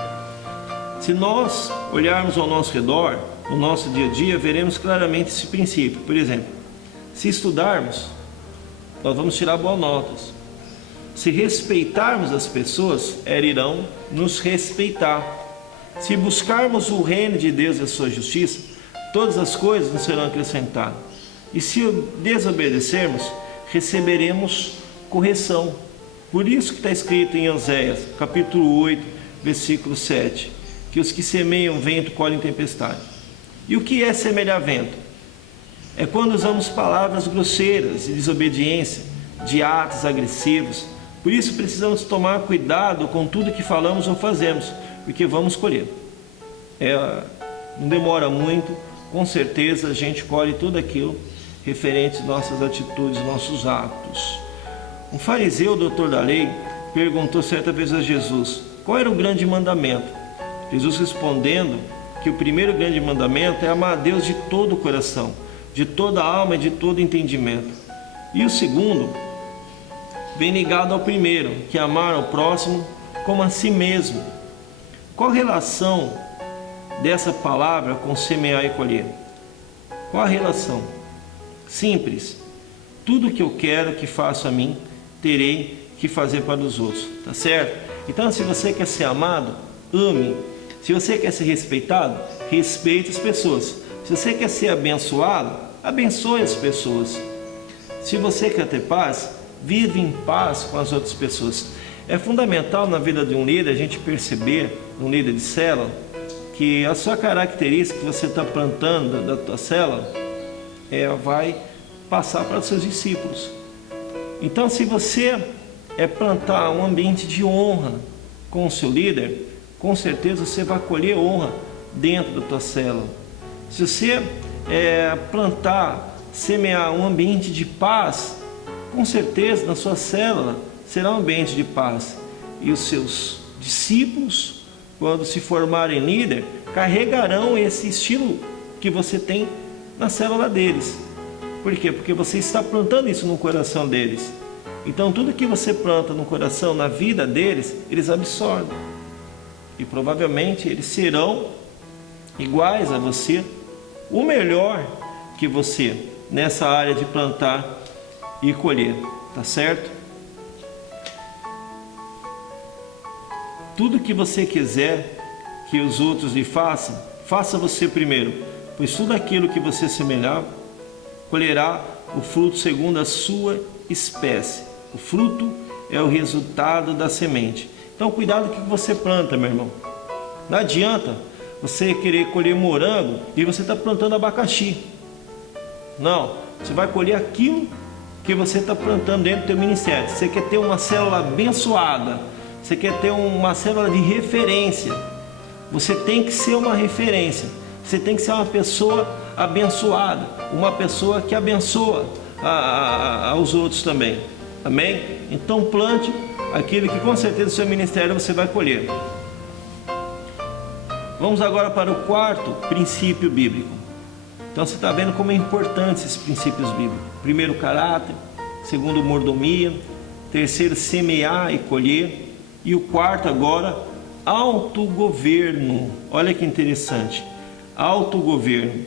Se nós olharmos ao nosso redor, no nosso dia a dia, veremos claramente esse princípio. Por exemplo, se estudarmos, nós vamos tirar boas notas. Se respeitarmos as pessoas, elas irão nos respeitar. Se buscarmos o reino de Deus e a sua justiça, todas as coisas nos serão acrescentadas. E se desobedecermos, receberemos correção. Por isso que está escrito em Oséias, capítulo 8, versículo 7, que os que semeiam vento colhem tempestade. E o que é semear vento? É quando usamos palavras grosseiras de desobediência, de atos agressivos. Por isso precisamos tomar cuidado com tudo que falamos ou fazemos, porque vamos colher. Não demora muito, com certeza a gente colhe tudo aquilo referente às nossas atitudes, nossos atos. Um fariseu, doutor da lei, perguntou certa vez a Jesus qual era o grande mandamento. Jesus respondendo que o primeiro grande mandamento é amar a Deus de todo o coração, de toda a alma e de todo entendimento. E o segundo vem ligado ao primeiro, que é amar ao próximo como a si mesmo. Qual a relação dessa palavra com semear e colher? Qual a relação? Simples. Tudo que eu quero que faça a mim, terei que fazer para os outros, tá certo? Então, se você quer ser amado, ame. Se você quer ser respeitado, respeite as pessoas. Se você quer ser abençoado, abençoe as pessoas. Se você quer ter paz, vive em paz com as outras pessoas. É fundamental na vida de um líder a gente perceber, um líder de célula, que a sua característica que você está plantando da tua célula vai passar para os seus discípulos. Então, se você plantar um ambiente de honra com o seu líder, com certeza você vai colher honra dentro da tua célula. Se você semear um ambiente de paz, com certeza na sua célula será um ambiente de paz. E os seus discípulos, quando se formarem líder, carregarão esse estilo que você tem na célula deles. Por quê? Porque você está plantando isso no coração deles. Então tudo que você planta no coração, na vida deles, eles absorvem. E provavelmente eles serão iguais a você, o melhor que você, nessa área de plantar e colher, tá certo? Tudo que você quiser que os outros lhe façam, faça você primeiro, pois tudo aquilo que você semear, colherá o fruto segundo a sua espécie. O fruto é o resultado da semente. Então cuidado com o que você planta, meu irmão. Não adianta você querer colher morango e você está plantando abacaxi. Não, você vai colher aquilo que você está plantando dentro do teu ministério. Você quer ter uma célula abençoada, você quer ter uma célula de referência, você tem que ser uma referência, você tem que ser uma pessoa abençoada, uma pessoa que abençoa aos outros também. Amém? Então plante aquilo que com certeza no seu ministério você vai colher. Vamos agora para o quarto princípio bíblico. Então você está vendo como é importante esses princípios bíblicos. Primeiro, caráter. Segundo, mordomia. Terceiro, semear e colher. E o quarto agora, autogoverno. Olha que interessante. Autogoverno.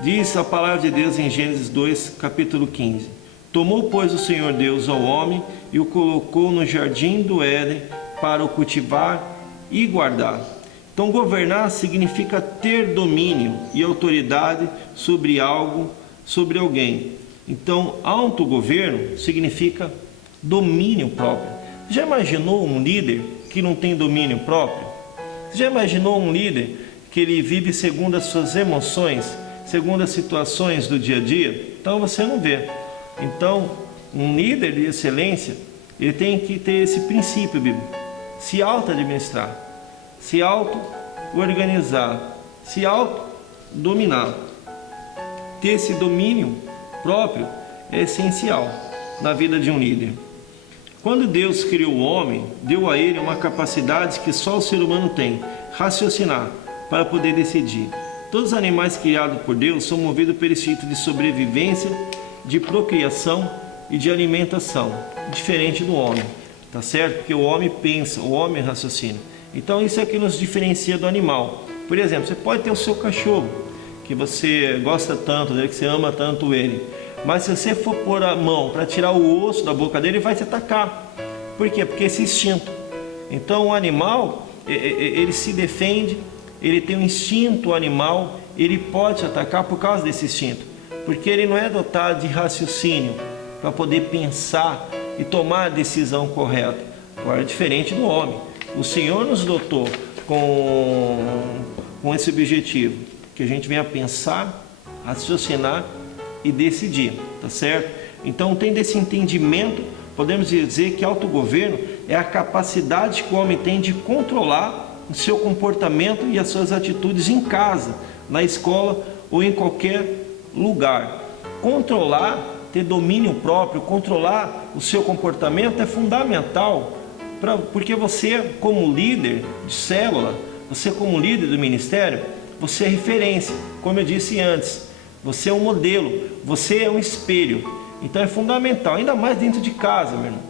Diz a palavra de Deus em Gênesis 2, capítulo 15. Tomou, pois, o Senhor Deus ao homem e o colocou no jardim do Éden para o cultivar e guardar. Então, governar significa ter domínio e autoridade sobre algo, sobre alguém. Então, autogoverno significa domínio próprio. Já imaginou um líder que não tem domínio próprio? Já imaginou um líder que ele vive segundo as suas emoções, segundo as situações do dia a dia? Então, você não vê. Então, um líder de excelência, ele tem que ter esse princípio bíblico: se auto-administrar, se auto-organizar, se auto-dominar. Ter esse domínio próprio é essencial na vida de um líder. Quando Deus criou o homem, deu a ele uma capacidade que só o ser humano tem: raciocinar para poder decidir. Todos os animais criados por Deus são movidos pelo instinto de sobrevivência, de procriação e de alimentação, diferente do homem, tá certo? Porque o homem pensa, o homem raciocina. Então isso é que nos diferencia do animal. Por exemplo, você pode ter o seu cachorro, que você gosta tanto dele, que você ama tanto ele, mas se você for pôr a mão para tirar o osso da boca dele, ele vai te atacar. Por quê? Porque esse instinto. Então o animal, ele se defende, ele tem um instinto animal, ele pode te atacar por causa desse instinto, porque ele não é dotado de raciocínio para poder pensar e tomar a decisão correta. Agora é diferente do homem. O Senhor nos dotou com esse objetivo, que a gente venha pensar, raciocinar e decidir, tá certo? Então, tendo esse entendimento, podemos dizer que autogoverno é a capacidade que o homem tem de controlar o seu comportamento e as suas atitudes em casa, na escola ou em qualquer lugar. Controlar, ter domínio próprio, controlar o seu comportamento é fundamental, porque você, como líder de célula, você como líder do ministério, você é referência, como eu disse antes, você é um modelo, você é um espelho. Então é fundamental, ainda mais dentro de casa, meu irmão,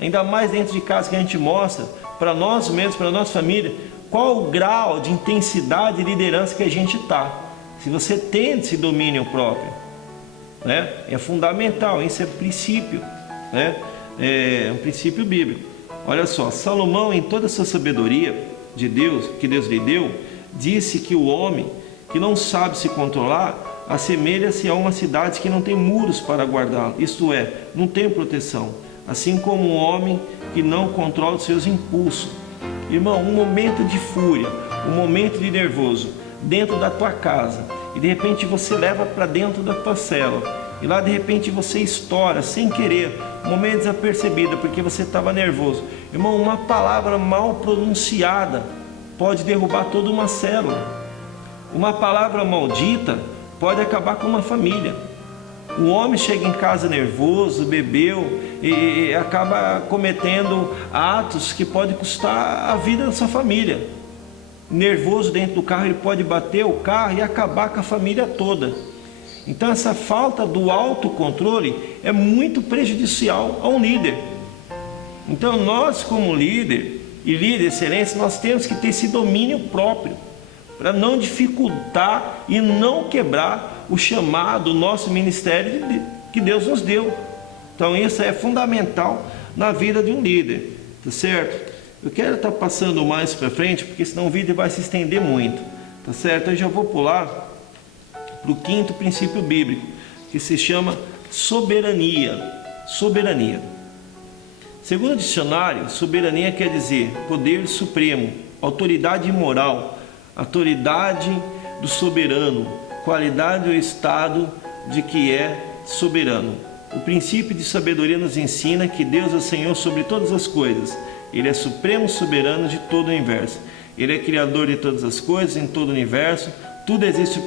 ainda mais dentro de casa, que a gente mostra para nós mesmos, para a nossa família, qual o grau de intensidade e liderança que a gente está. Se você tem esse domínio próprio, né? É fundamental, isso é princípio, né? É um princípio bíblico. Olha só, Salomão, em toda a sua sabedoria de Deus, que Deus lhe deu, disse que o homem que não sabe se controlar assemelha-se a uma cidade que não tem muros para guardá-lo, isto é, não tem proteção, assim como um homem que não controla os seus impulsos. Irmão, um momento de fúria, um momento de nervoso dentro da tua casa, e de repente você leva para dentro da tua célula, e lá de repente você estoura sem querer, um momento desapercebido, porque você estava nervoso. Irmão, uma palavra mal pronunciada pode derrubar toda uma célula. Uma palavra maldita pode acabar com uma família. O homem chega em casa nervoso, bebeu e acaba cometendo atos que podem custar a vida da sua família. Nervoso dentro do carro, ele pode bater o carro e acabar com a família toda. Então essa falta do autocontrole é muito prejudicial a um líder. Então nós, como líder e líder de excelência, nós temos que ter esse domínio próprio para não dificultar e não quebrar o chamado, o nosso ministério que Deus nos deu. Então isso é fundamental na vida de um líder, tá certo? Eu quero estar passando mais para frente, porque senão o vídeo vai se estender muito, tá certo? Eu já vou pular para o quinto princípio bíblico, que se chama soberania. Soberania. Segundo o dicionário, soberania quer dizer poder supremo, autoridade moral, autoridade do soberano, qualidade ou estado de que é soberano. O princípio de sabedoria nos ensina que Deus é Senhor sobre todas as coisas. Ele é supremo soberano de todo o universo. Ele é criador de todas as coisas em todo o universo. Tudo existe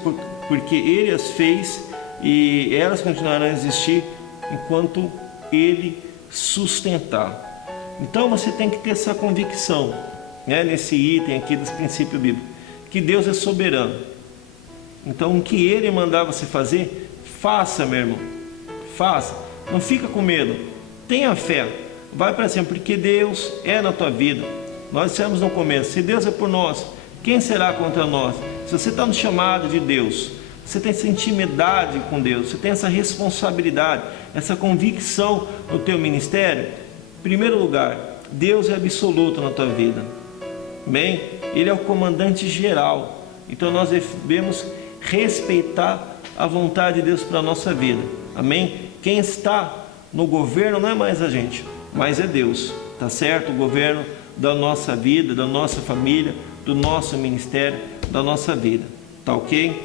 porque Ele as fez e elas continuarão a existir enquanto Ele sustentar. Então você tem que ter essa convicção, né, nesse item aqui dos princípios bíblicos, que Deus é soberano. Então o que Ele mandar você fazer, faça, meu irmão. Faça. Não fica com medo. Tenha fé. Vai para cima, porque Deus é na tua vida. Nós dissemos no começo, se Deus é por nós, quem será contra nós? Se você está no chamado de Deus, você tem essa intimidade com Deus, você tem essa responsabilidade, essa convicção no teu ministério. Em primeiro lugar, Deus é absoluto na tua vida. Amém? Ele é o comandante geral. Então nós devemos respeitar a vontade de Deus para a nossa vida. Amém? Quem está no governo não é mais a gente, mas é Deus, tá certo? O governo da nossa vida, da nossa família, do nosso ministério, da nossa vida, tá ok?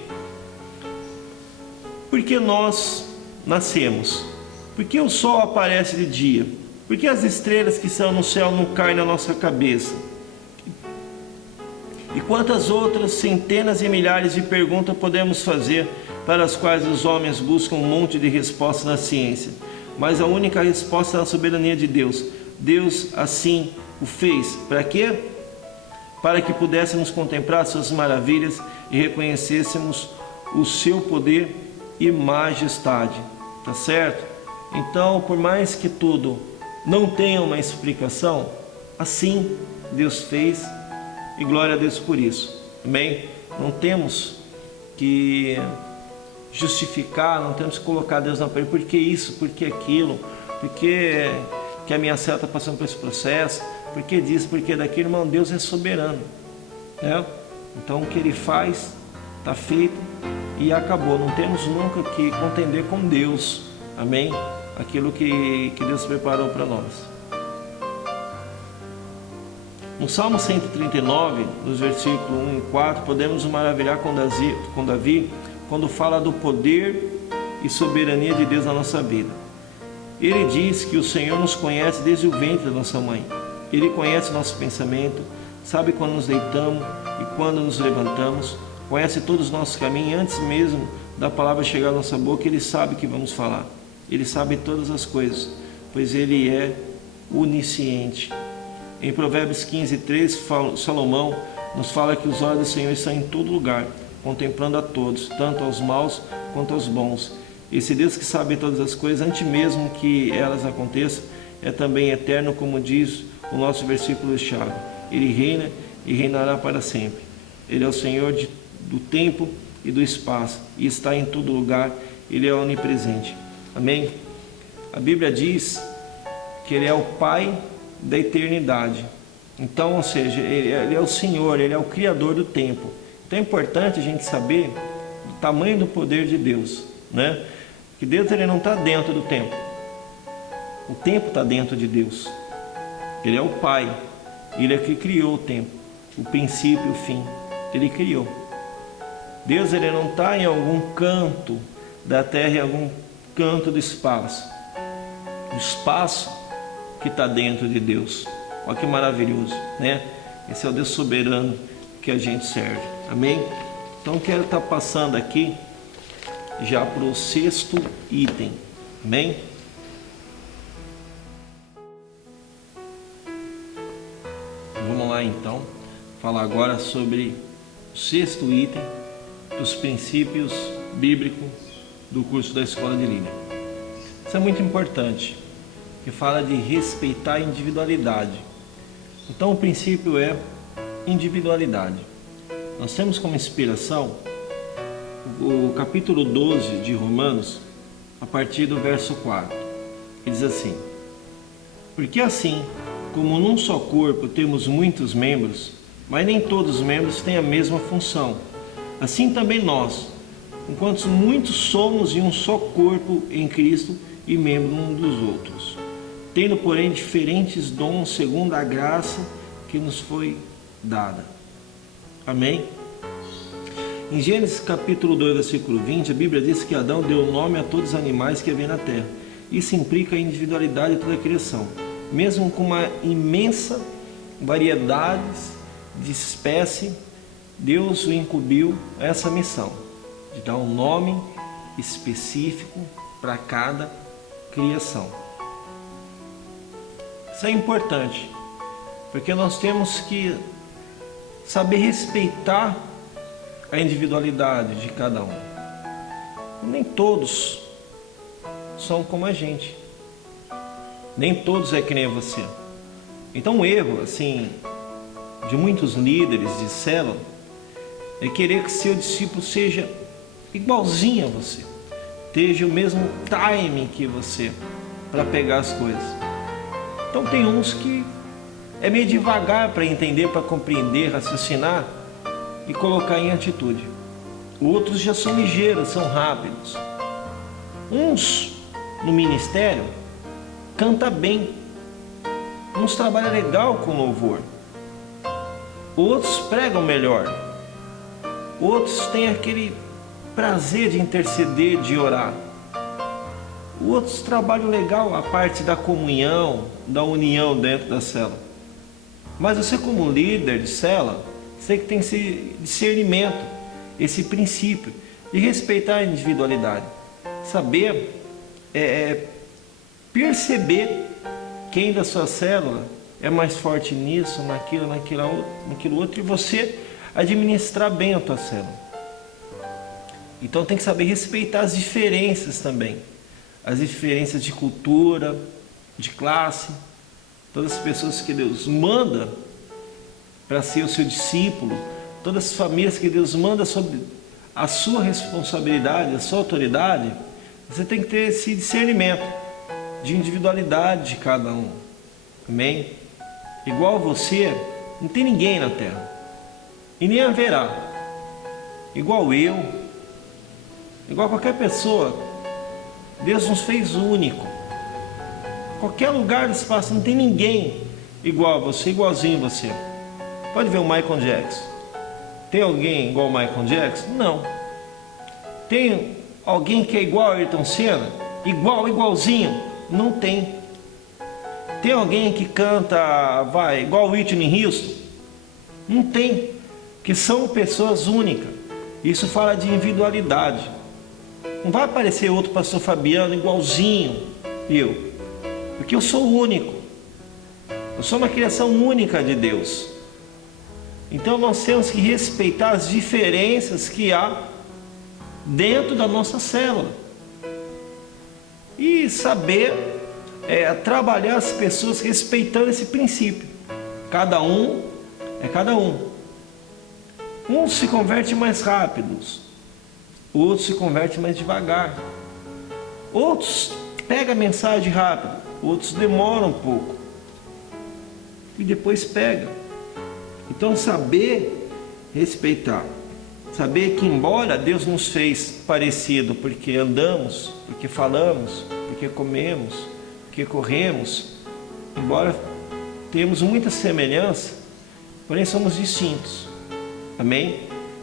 Porque nós nascemos, porque o sol aparece de dia, porque as estrelas que são no céu não caem na nossa cabeça, e quantas outras centenas e milhares de perguntas podemos fazer, para as quais os homens buscam um monte de respostas na ciência, mas a única resposta é a soberania de Deus. Deus assim o fez. Para quê? Para que pudéssemos contemplar suas maravilhas e reconhecêssemos o seu poder e majestade. Tá certo? Então, por mais que tudo não tenha uma explicação, assim Deus fez, e glória a Deus por isso. Amém? Não temos que justificar, não temos que colocar Deus na parede, por que isso, por que aquilo, por que a minha célula está passando por esse processo, por que disso, por que daquilo. Irmão, Deus é soberano, né? Então o que Ele faz está feito e acabou. Não temos nunca que contender com Deus, amém? Aquilo que Deus preparou para nós. No Salmo 139, nos versículos 1 e 4, podemos nos maravilhar com Davi, quando fala do poder e soberania de Deus na nossa vida. Ele diz que o Senhor nos conhece desde o ventre da nossa mãe. Ele conhece o nosso pensamento, sabe quando nos deitamos e quando nos levantamos, conhece todos os nossos caminhos, antes mesmo da palavra chegar à nossa boca, Ele sabe que vamos falar. Ele sabe todas as coisas, pois Ele é onisciente. Em Provérbios 15:3, Salomão nos fala que os olhos do Senhor estão em todo lugar, contemplando a todos, tanto aos maus quanto aos bons. Esse Deus que sabe todas as coisas, antes mesmo que elas aconteçam, é também eterno, como diz o nosso versículo-chave. Ele reina e reinará para sempre. Ele é o Senhor do tempo e do espaço, e está em todo lugar. Ele é onipresente. Amém? A Bíblia diz que Ele é o Pai da eternidade. Então, ou seja, Ele é o Senhor, Ele é o Criador do tempo. Então é importante a gente saber o tamanho do poder de Deus, né? Que Deus, Ele não está dentro do tempo. O tempo está dentro de Deus. Ele é o Pai. Ele é que criou o tempo, o princípio e o fim. Ele criou. Deus, Ele não está em algum canto da terra, em algum canto do espaço. O espaço que está dentro de Deus. Olha que maravilhoso, né? Esse é o Deus soberano que a gente serve. Amém? Então quero estar passando aqui já para o sexto item. Amém? Vamos lá então, falar agora sobre o sexto item dos princípios bíblicos do curso da Escola de Líder. Isso é muito importante, que fala de respeitar a individualidade. Então o princípio é individualidade. Nós temos como inspiração o capítulo 12 de Romanos, a partir do verso 4. Ele diz assim: porque assim como num só corpo temos muitos membros, mas nem todos os membros têm a mesma função. Assim também nós, enquanto muitos somos de um só corpo em Cristo e membros uns dos outros, tendo, porém, diferentes dons segundo a graça que nos foi dada. Amém? Em Gênesis capítulo 2, versículo 20, a Bíblia diz que Adão deu nome a todos os animais que havia na terra. Isso implica a individualidade de toda a criação. Mesmo com uma imensa variedade de espécies, Deus o incumbiu a essa missão, de dar um nome específico para cada criação. Isso é importante, porque nós temos que saber respeitar a individualidade de cada um. Nem todos são como a gente. Nem todos é que nem você. Então um erro, assim, de muitos líderes de célula é querer que seu discípulo seja igualzinho a você, esteja o mesmo timing que você para pegar as coisas. Então tem uns que é meio devagar para entender, para compreender, raciocinar e colocar em atitude. Outros já são ligeiros, são rápidos. Uns no ministério canta bem, uns trabalham legal com louvor, outros pregam melhor, outros têm aquele prazer de interceder, de orar, outros trabalham legal a parte da comunhão, da união dentro da célula. Mas você, como líder de célula, você que tem esse discernimento, esse princípio de respeitar a individualidade, saber perceber quem da sua célula é mais forte nisso, naquilo outro, e você administrar bem a tua célula. Então tem que saber respeitar as diferenças também, as diferenças de cultura, de classe, todas as pessoas que Deus manda para ser o seu discípulo, todas as famílias que Deus manda sob a sua responsabilidade, a sua autoridade. Você tem que ter esse discernimento de individualidade de cada um. Amém? Igual você, não tem ninguém na terra, e nem haverá. Igual eu, igual qualquer pessoa, Deus nos fez único. Qualquer lugar do espaço, não tem ninguém igual a você, igualzinho a você. Pode ver o Michael Jackson. Tem alguém igual ao Michael Jackson? Não. Tem alguém que é igual a Ayrton Senna? Igualzinho? Não tem. Tem alguém que canta, igual Whitney Houston? Não tem. Que são pessoas únicas. Isso fala de individualidade. Não vai aparecer outro pastor Fabiano igualzinho eu, porque eu sou único. Eu sou uma criação única de Deus. Então nós temos que respeitar as diferenças que há dentro da nossa célula e saber trabalhar as pessoas respeitando esse princípio. Cada um é cada um. Uns se convertem mais rápidos, outros se convertem mais devagar, outros pegam a mensagem rápido, outros demoram um pouco e depois pegam. Então saber respeitar, saber que embora Deus nos fez parecido porque andamos, porque falamos, porque comemos, porque corremos, embora temos muita semelhança, porém somos distintos. Amém?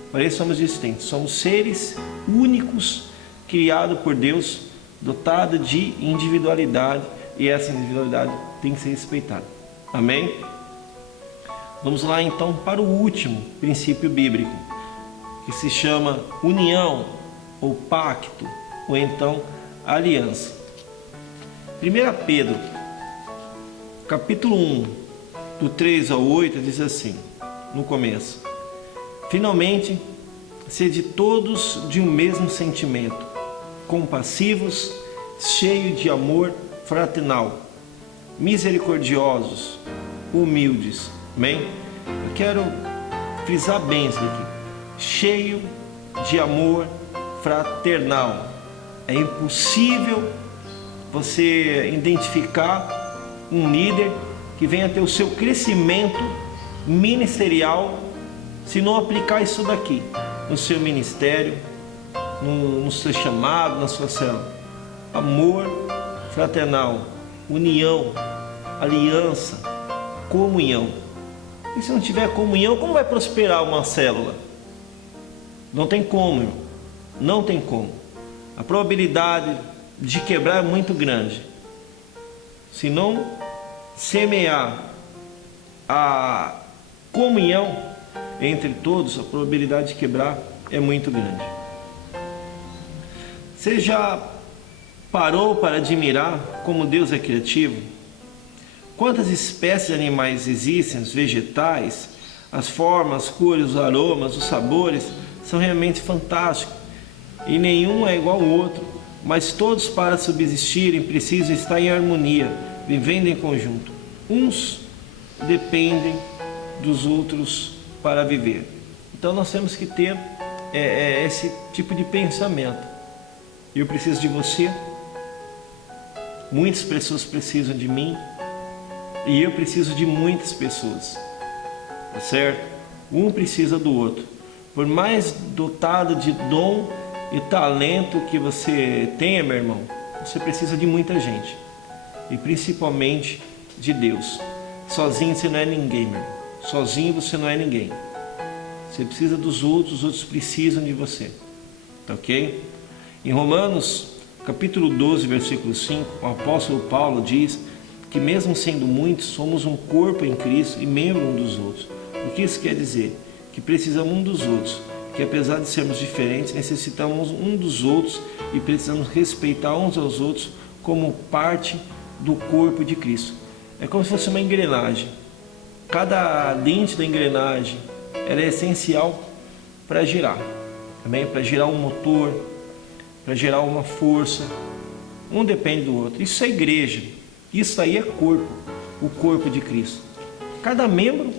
Porém somos distintos, somos seres únicos, criados por Deus, dotados de individualidade, e essa individualidade tem que ser respeitada. Amém? Vamos lá então para o último princípio bíblico, que se chama união, ou pacto, ou então aliança. 1 Pedro, capítulo 1, do 3 ao 8, diz assim, no começo: finalmente, sede todos de um mesmo sentimento, compassivos, cheios de amor fraternal, misericordiosos, humildes. Amém? Eu quero frisar bem isso aqui. Cheio de amor fraternal. É impossível você identificar um líder que venha ter o seu crescimento ministerial se não aplicar isso daqui no seu ministério, no seu chamado, na sua célula. Amor fraternal, união, aliança, comunhão. E se não tiver comunhão, como vai prosperar uma célula? Não tem como, irmão. Não tem como. A probabilidade de quebrar é muito grande. Se não semear a comunhão entre todos, a probabilidade de quebrar é muito grande. Você já parou para admirar como Deus é criativo? Quantas espécies de animais existem, os vegetais, as formas, as cores, os aromas, os sabores são realmente fantásticos. E nenhum é igual ao outro, mas todos, para subsistirem, precisam estar em harmonia, vivendo em conjunto. Uns dependem dos outros para viver. Então nós temos que ter esse tipo de pensamento. Eu preciso de você, muitas pessoas precisam de mim, e eu preciso de muitas pessoas, tá certo? Um precisa do outro. Por mais dotado de dom e talento que você tenha, meu irmão, você precisa de muita gente, e principalmente de Deus. Sozinho você não é ninguém, meu irmão. Sozinho você não é ninguém. Você precisa dos outros, os outros precisam de você, tá ok? Em Romanos capítulo 12, versículo 5, o apóstolo Paulo diz que mesmo sendo muitos, somos um corpo em Cristo e membro um dos outros. O que isso quer dizer? Que precisamos um dos outros, que apesar de sermos diferentes, necessitamos um dos outros e precisamos respeitar uns aos outros como parte do corpo de Cristo. É como se fosse uma engrenagem. Cada dente da engrenagem ela é essencial para girar, também para girar um motor, para gerar uma força. Um depende do outro. Isso é igreja. Isso aí é corpo, o corpo de Cristo. Cada membro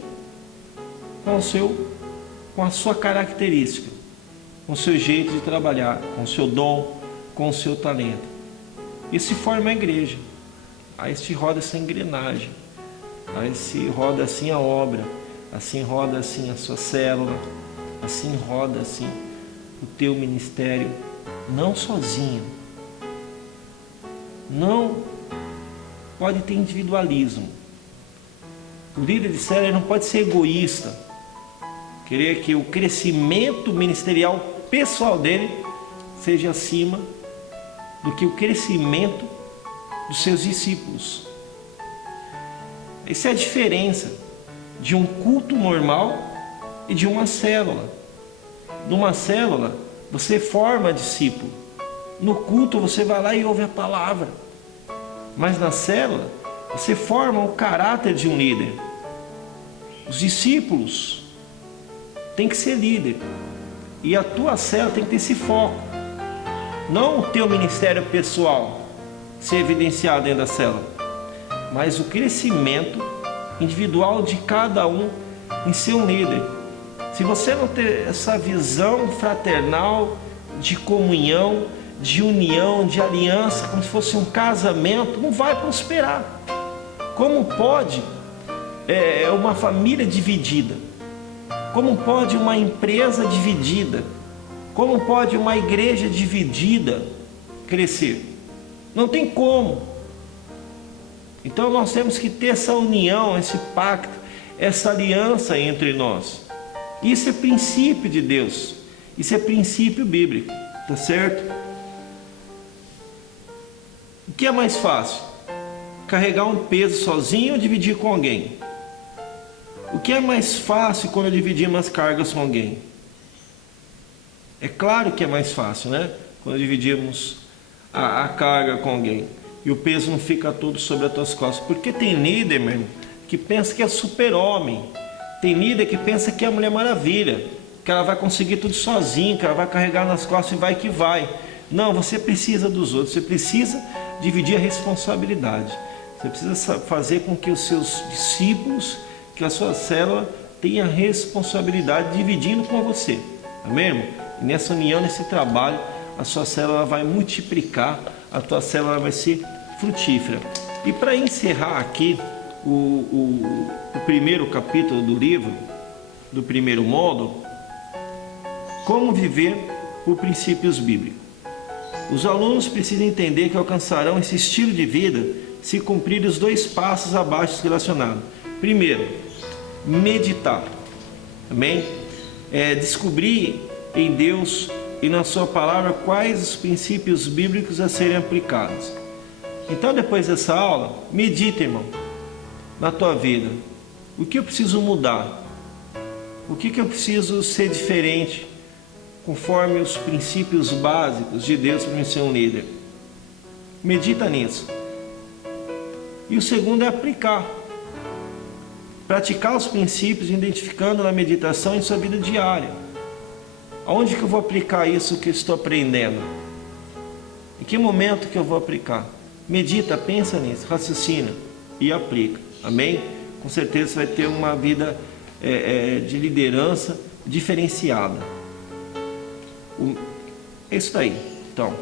com a sua característica, com o seu jeito de trabalhar, com o seu dom, com o seu talento. E se forma a igreja. Aí se roda essa engrenagem. Aí se roda assim a obra. Assim roda assim a sua célula. Assim roda assim o teu ministério. Não sozinho. Não pode ter individualismo. O líder de célula não pode ser egoísta, querer que o crescimento ministerial pessoal dele seja acima do que o crescimento dos seus discípulos. Essa é a diferença de um culto normal e de uma célula. Numa célula você forma discípulo. No culto você vai lá e ouve a palavra. Mas na célula você forma o caráter de um líder. Os discípulos têm que ser líder. E a tua célula tem que ter esse foco. Não o teu ministério pessoal ser evidenciado dentro da célula, mas o crescimento individual de cada um em ser um líder. Se você não ter essa visão fraternal, de comunhão, de união, de aliança, como se fosse um casamento, não vai prosperar. Como pode uma família dividida? Como pode uma empresa dividida? Como pode uma igreja dividida crescer? Não tem como. Então nós temos que ter essa união, esse pacto, essa aliança entre nós. Isso é princípio de Deus. Isso é princípio bíblico, tá certo? O que é mais fácil? Carregar um peso sozinho ou dividir com alguém? O que é mais fácil quando eu dividir umas cargas com alguém? É claro que é mais fácil, né? Quando dividimos a carga com alguém e o peso não fica todo sobre as tuas costas. Porque tem líder, meu irmão, que pensa que é super-homem. Tem líder que pensa que é a Mulher Maravilha, que ela vai conseguir tudo sozinha, que ela vai carregar nas costas e vai que vai. Não, você precisa dos outros, você precisa dividir a responsabilidade. Você precisa fazer com que os seus discípulos, que a sua célula tenha responsabilidade dividindo com você. Amém, irmão? E nessa união, nesse trabalho, a sua célula vai multiplicar, a tua célula vai ser frutífera. E para encerrar aqui o primeiro capítulo do livro, do primeiro módulo, como viver por princípios bíblicos. Os alunos precisam entender que alcançarão esse estilo de vida se cumprirem os 2 passos abaixo relacionados. Primeiro, meditar. Amém? Descobrir em Deus e na sua palavra quais os princípios bíblicos a serem aplicados. Então, depois dessa aula, medita, irmão, na tua vida. O que eu preciso mudar? O que eu preciso ser diferente conforme os princípios básicos de Deus para me ser um líder? Medita nisso. E o segundo é aplicar. Praticar os princípios, identificando na meditação em sua vida diária. Aonde que eu vou aplicar isso que eu estou aprendendo? Em que momento que eu vou aplicar? Medita, pensa nisso, raciocina e aplica. Amém? Com certeza você vai ter uma vida de liderança diferenciada. É isso aí. Então,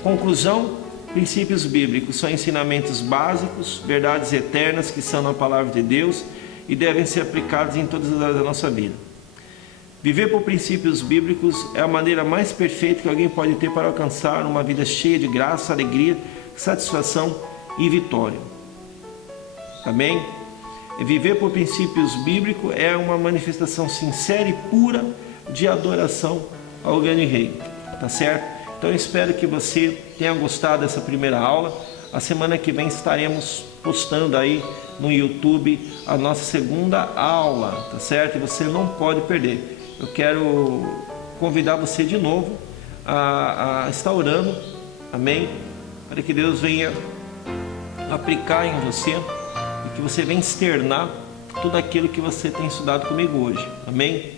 conclusão: princípios bíblicos são ensinamentos básicos, verdades eternas que são na palavra de Deus e devem ser aplicados em todas as áreas da nossa vida. Viver por princípios bíblicos é a maneira mais perfeita que alguém pode ter para alcançar uma vida cheia de graça, alegria, satisfação e vitória. Amém? Viver por princípios bíblicos é uma manifestação sincera e pura de adoração ao grande Rei. Tá certo? Então eu espero que você tenha gostado dessa primeira aula. A semana que vem estaremos postando aí no YouTube a nossa segunda aula, tá certo? E você não pode perder. Eu quero convidar você de novo a estar orando, amém? Para que Deus venha aplicar em você e que você venha externar tudo aquilo que você tem estudado comigo hoje, amém?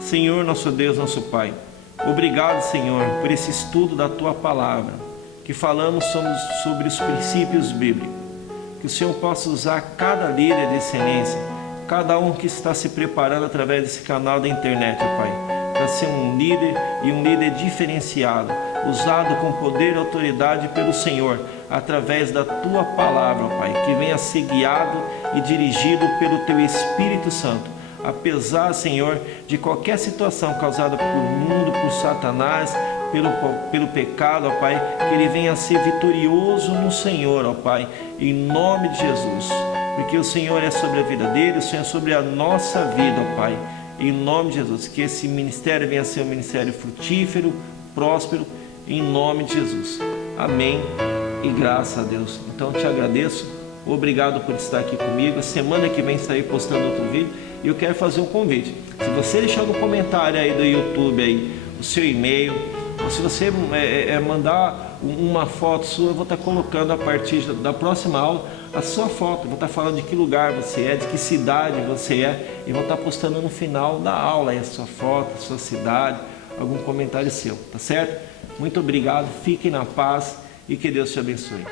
Senhor, nosso Deus, nosso Pai, obrigado, Senhor, por esse estudo da Tua Palavra, que falamos sobre os princípios bíblicos. Que o Senhor possa usar cada líder de excelência, cada um que está se preparando através desse canal da internet, ó Pai, para ser um líder e um líder diferenciado, usado com poder e autoridade pelo Senhor, através da Tua Palavra, ó Pai, que venha ser guiado e dirigido pelo Teu Espírito Santo. Apesar, Senhor, de qualquer situação causada por mundo, por Satanás, pelo pecado, ó Pai, que ele venha a ser vitorioso no Senhor, ó Pai, em nome de Jesus, porque o Senhor é sobre a vida dele, o Senhor é sobre a nossa vida, ó Pai, em nome de Jesus, que esse ministério venha a ser um ministério frutífero, próspero, em nome de Jesus, amém, e graças a Deus. Então eu te agradeço, obrigado por estar aqui comigo. A semana que vem estarei postando outro vídeo. E eu quero fazer um convite. Se você deixar no comentário aí do YouTube aí, o seu e-mail, ou se você mandar uma foto sua, eu vou estar colocando a partir da próxima aula a sua foto. Eu vou estar falando de que lugar você é, de que cidade você é, e vou estar postando no final da aula aí a sua foto, a sua cidade, algum comentário seu, tá certo? Muito obrigado, fiquem na paz e que Deus te abençoe.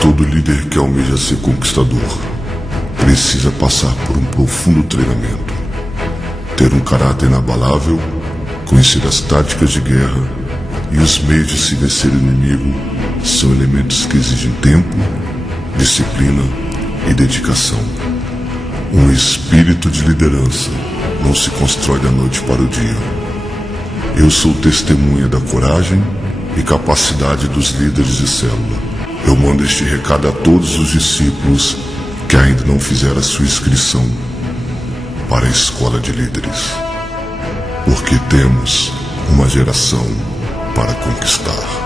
Todo líder que almeja ser conquistador precisa passar por um profundo treinamento, ter um caráter inabalável, conhecer as táticas de guerra e os meios de se vencer o inimigo. São elementos que exigem tempo, disciplina e dedicação. Um espírito de liderança não se constrói da noite para o dia. Eu sou testemunha da coragem e capacidade dos líderes de célula. Eu mando este recado a todos os discípulos que ainda não fizeram a sua inscrição para a escola de líderes, porque temos uma geração para conquistar.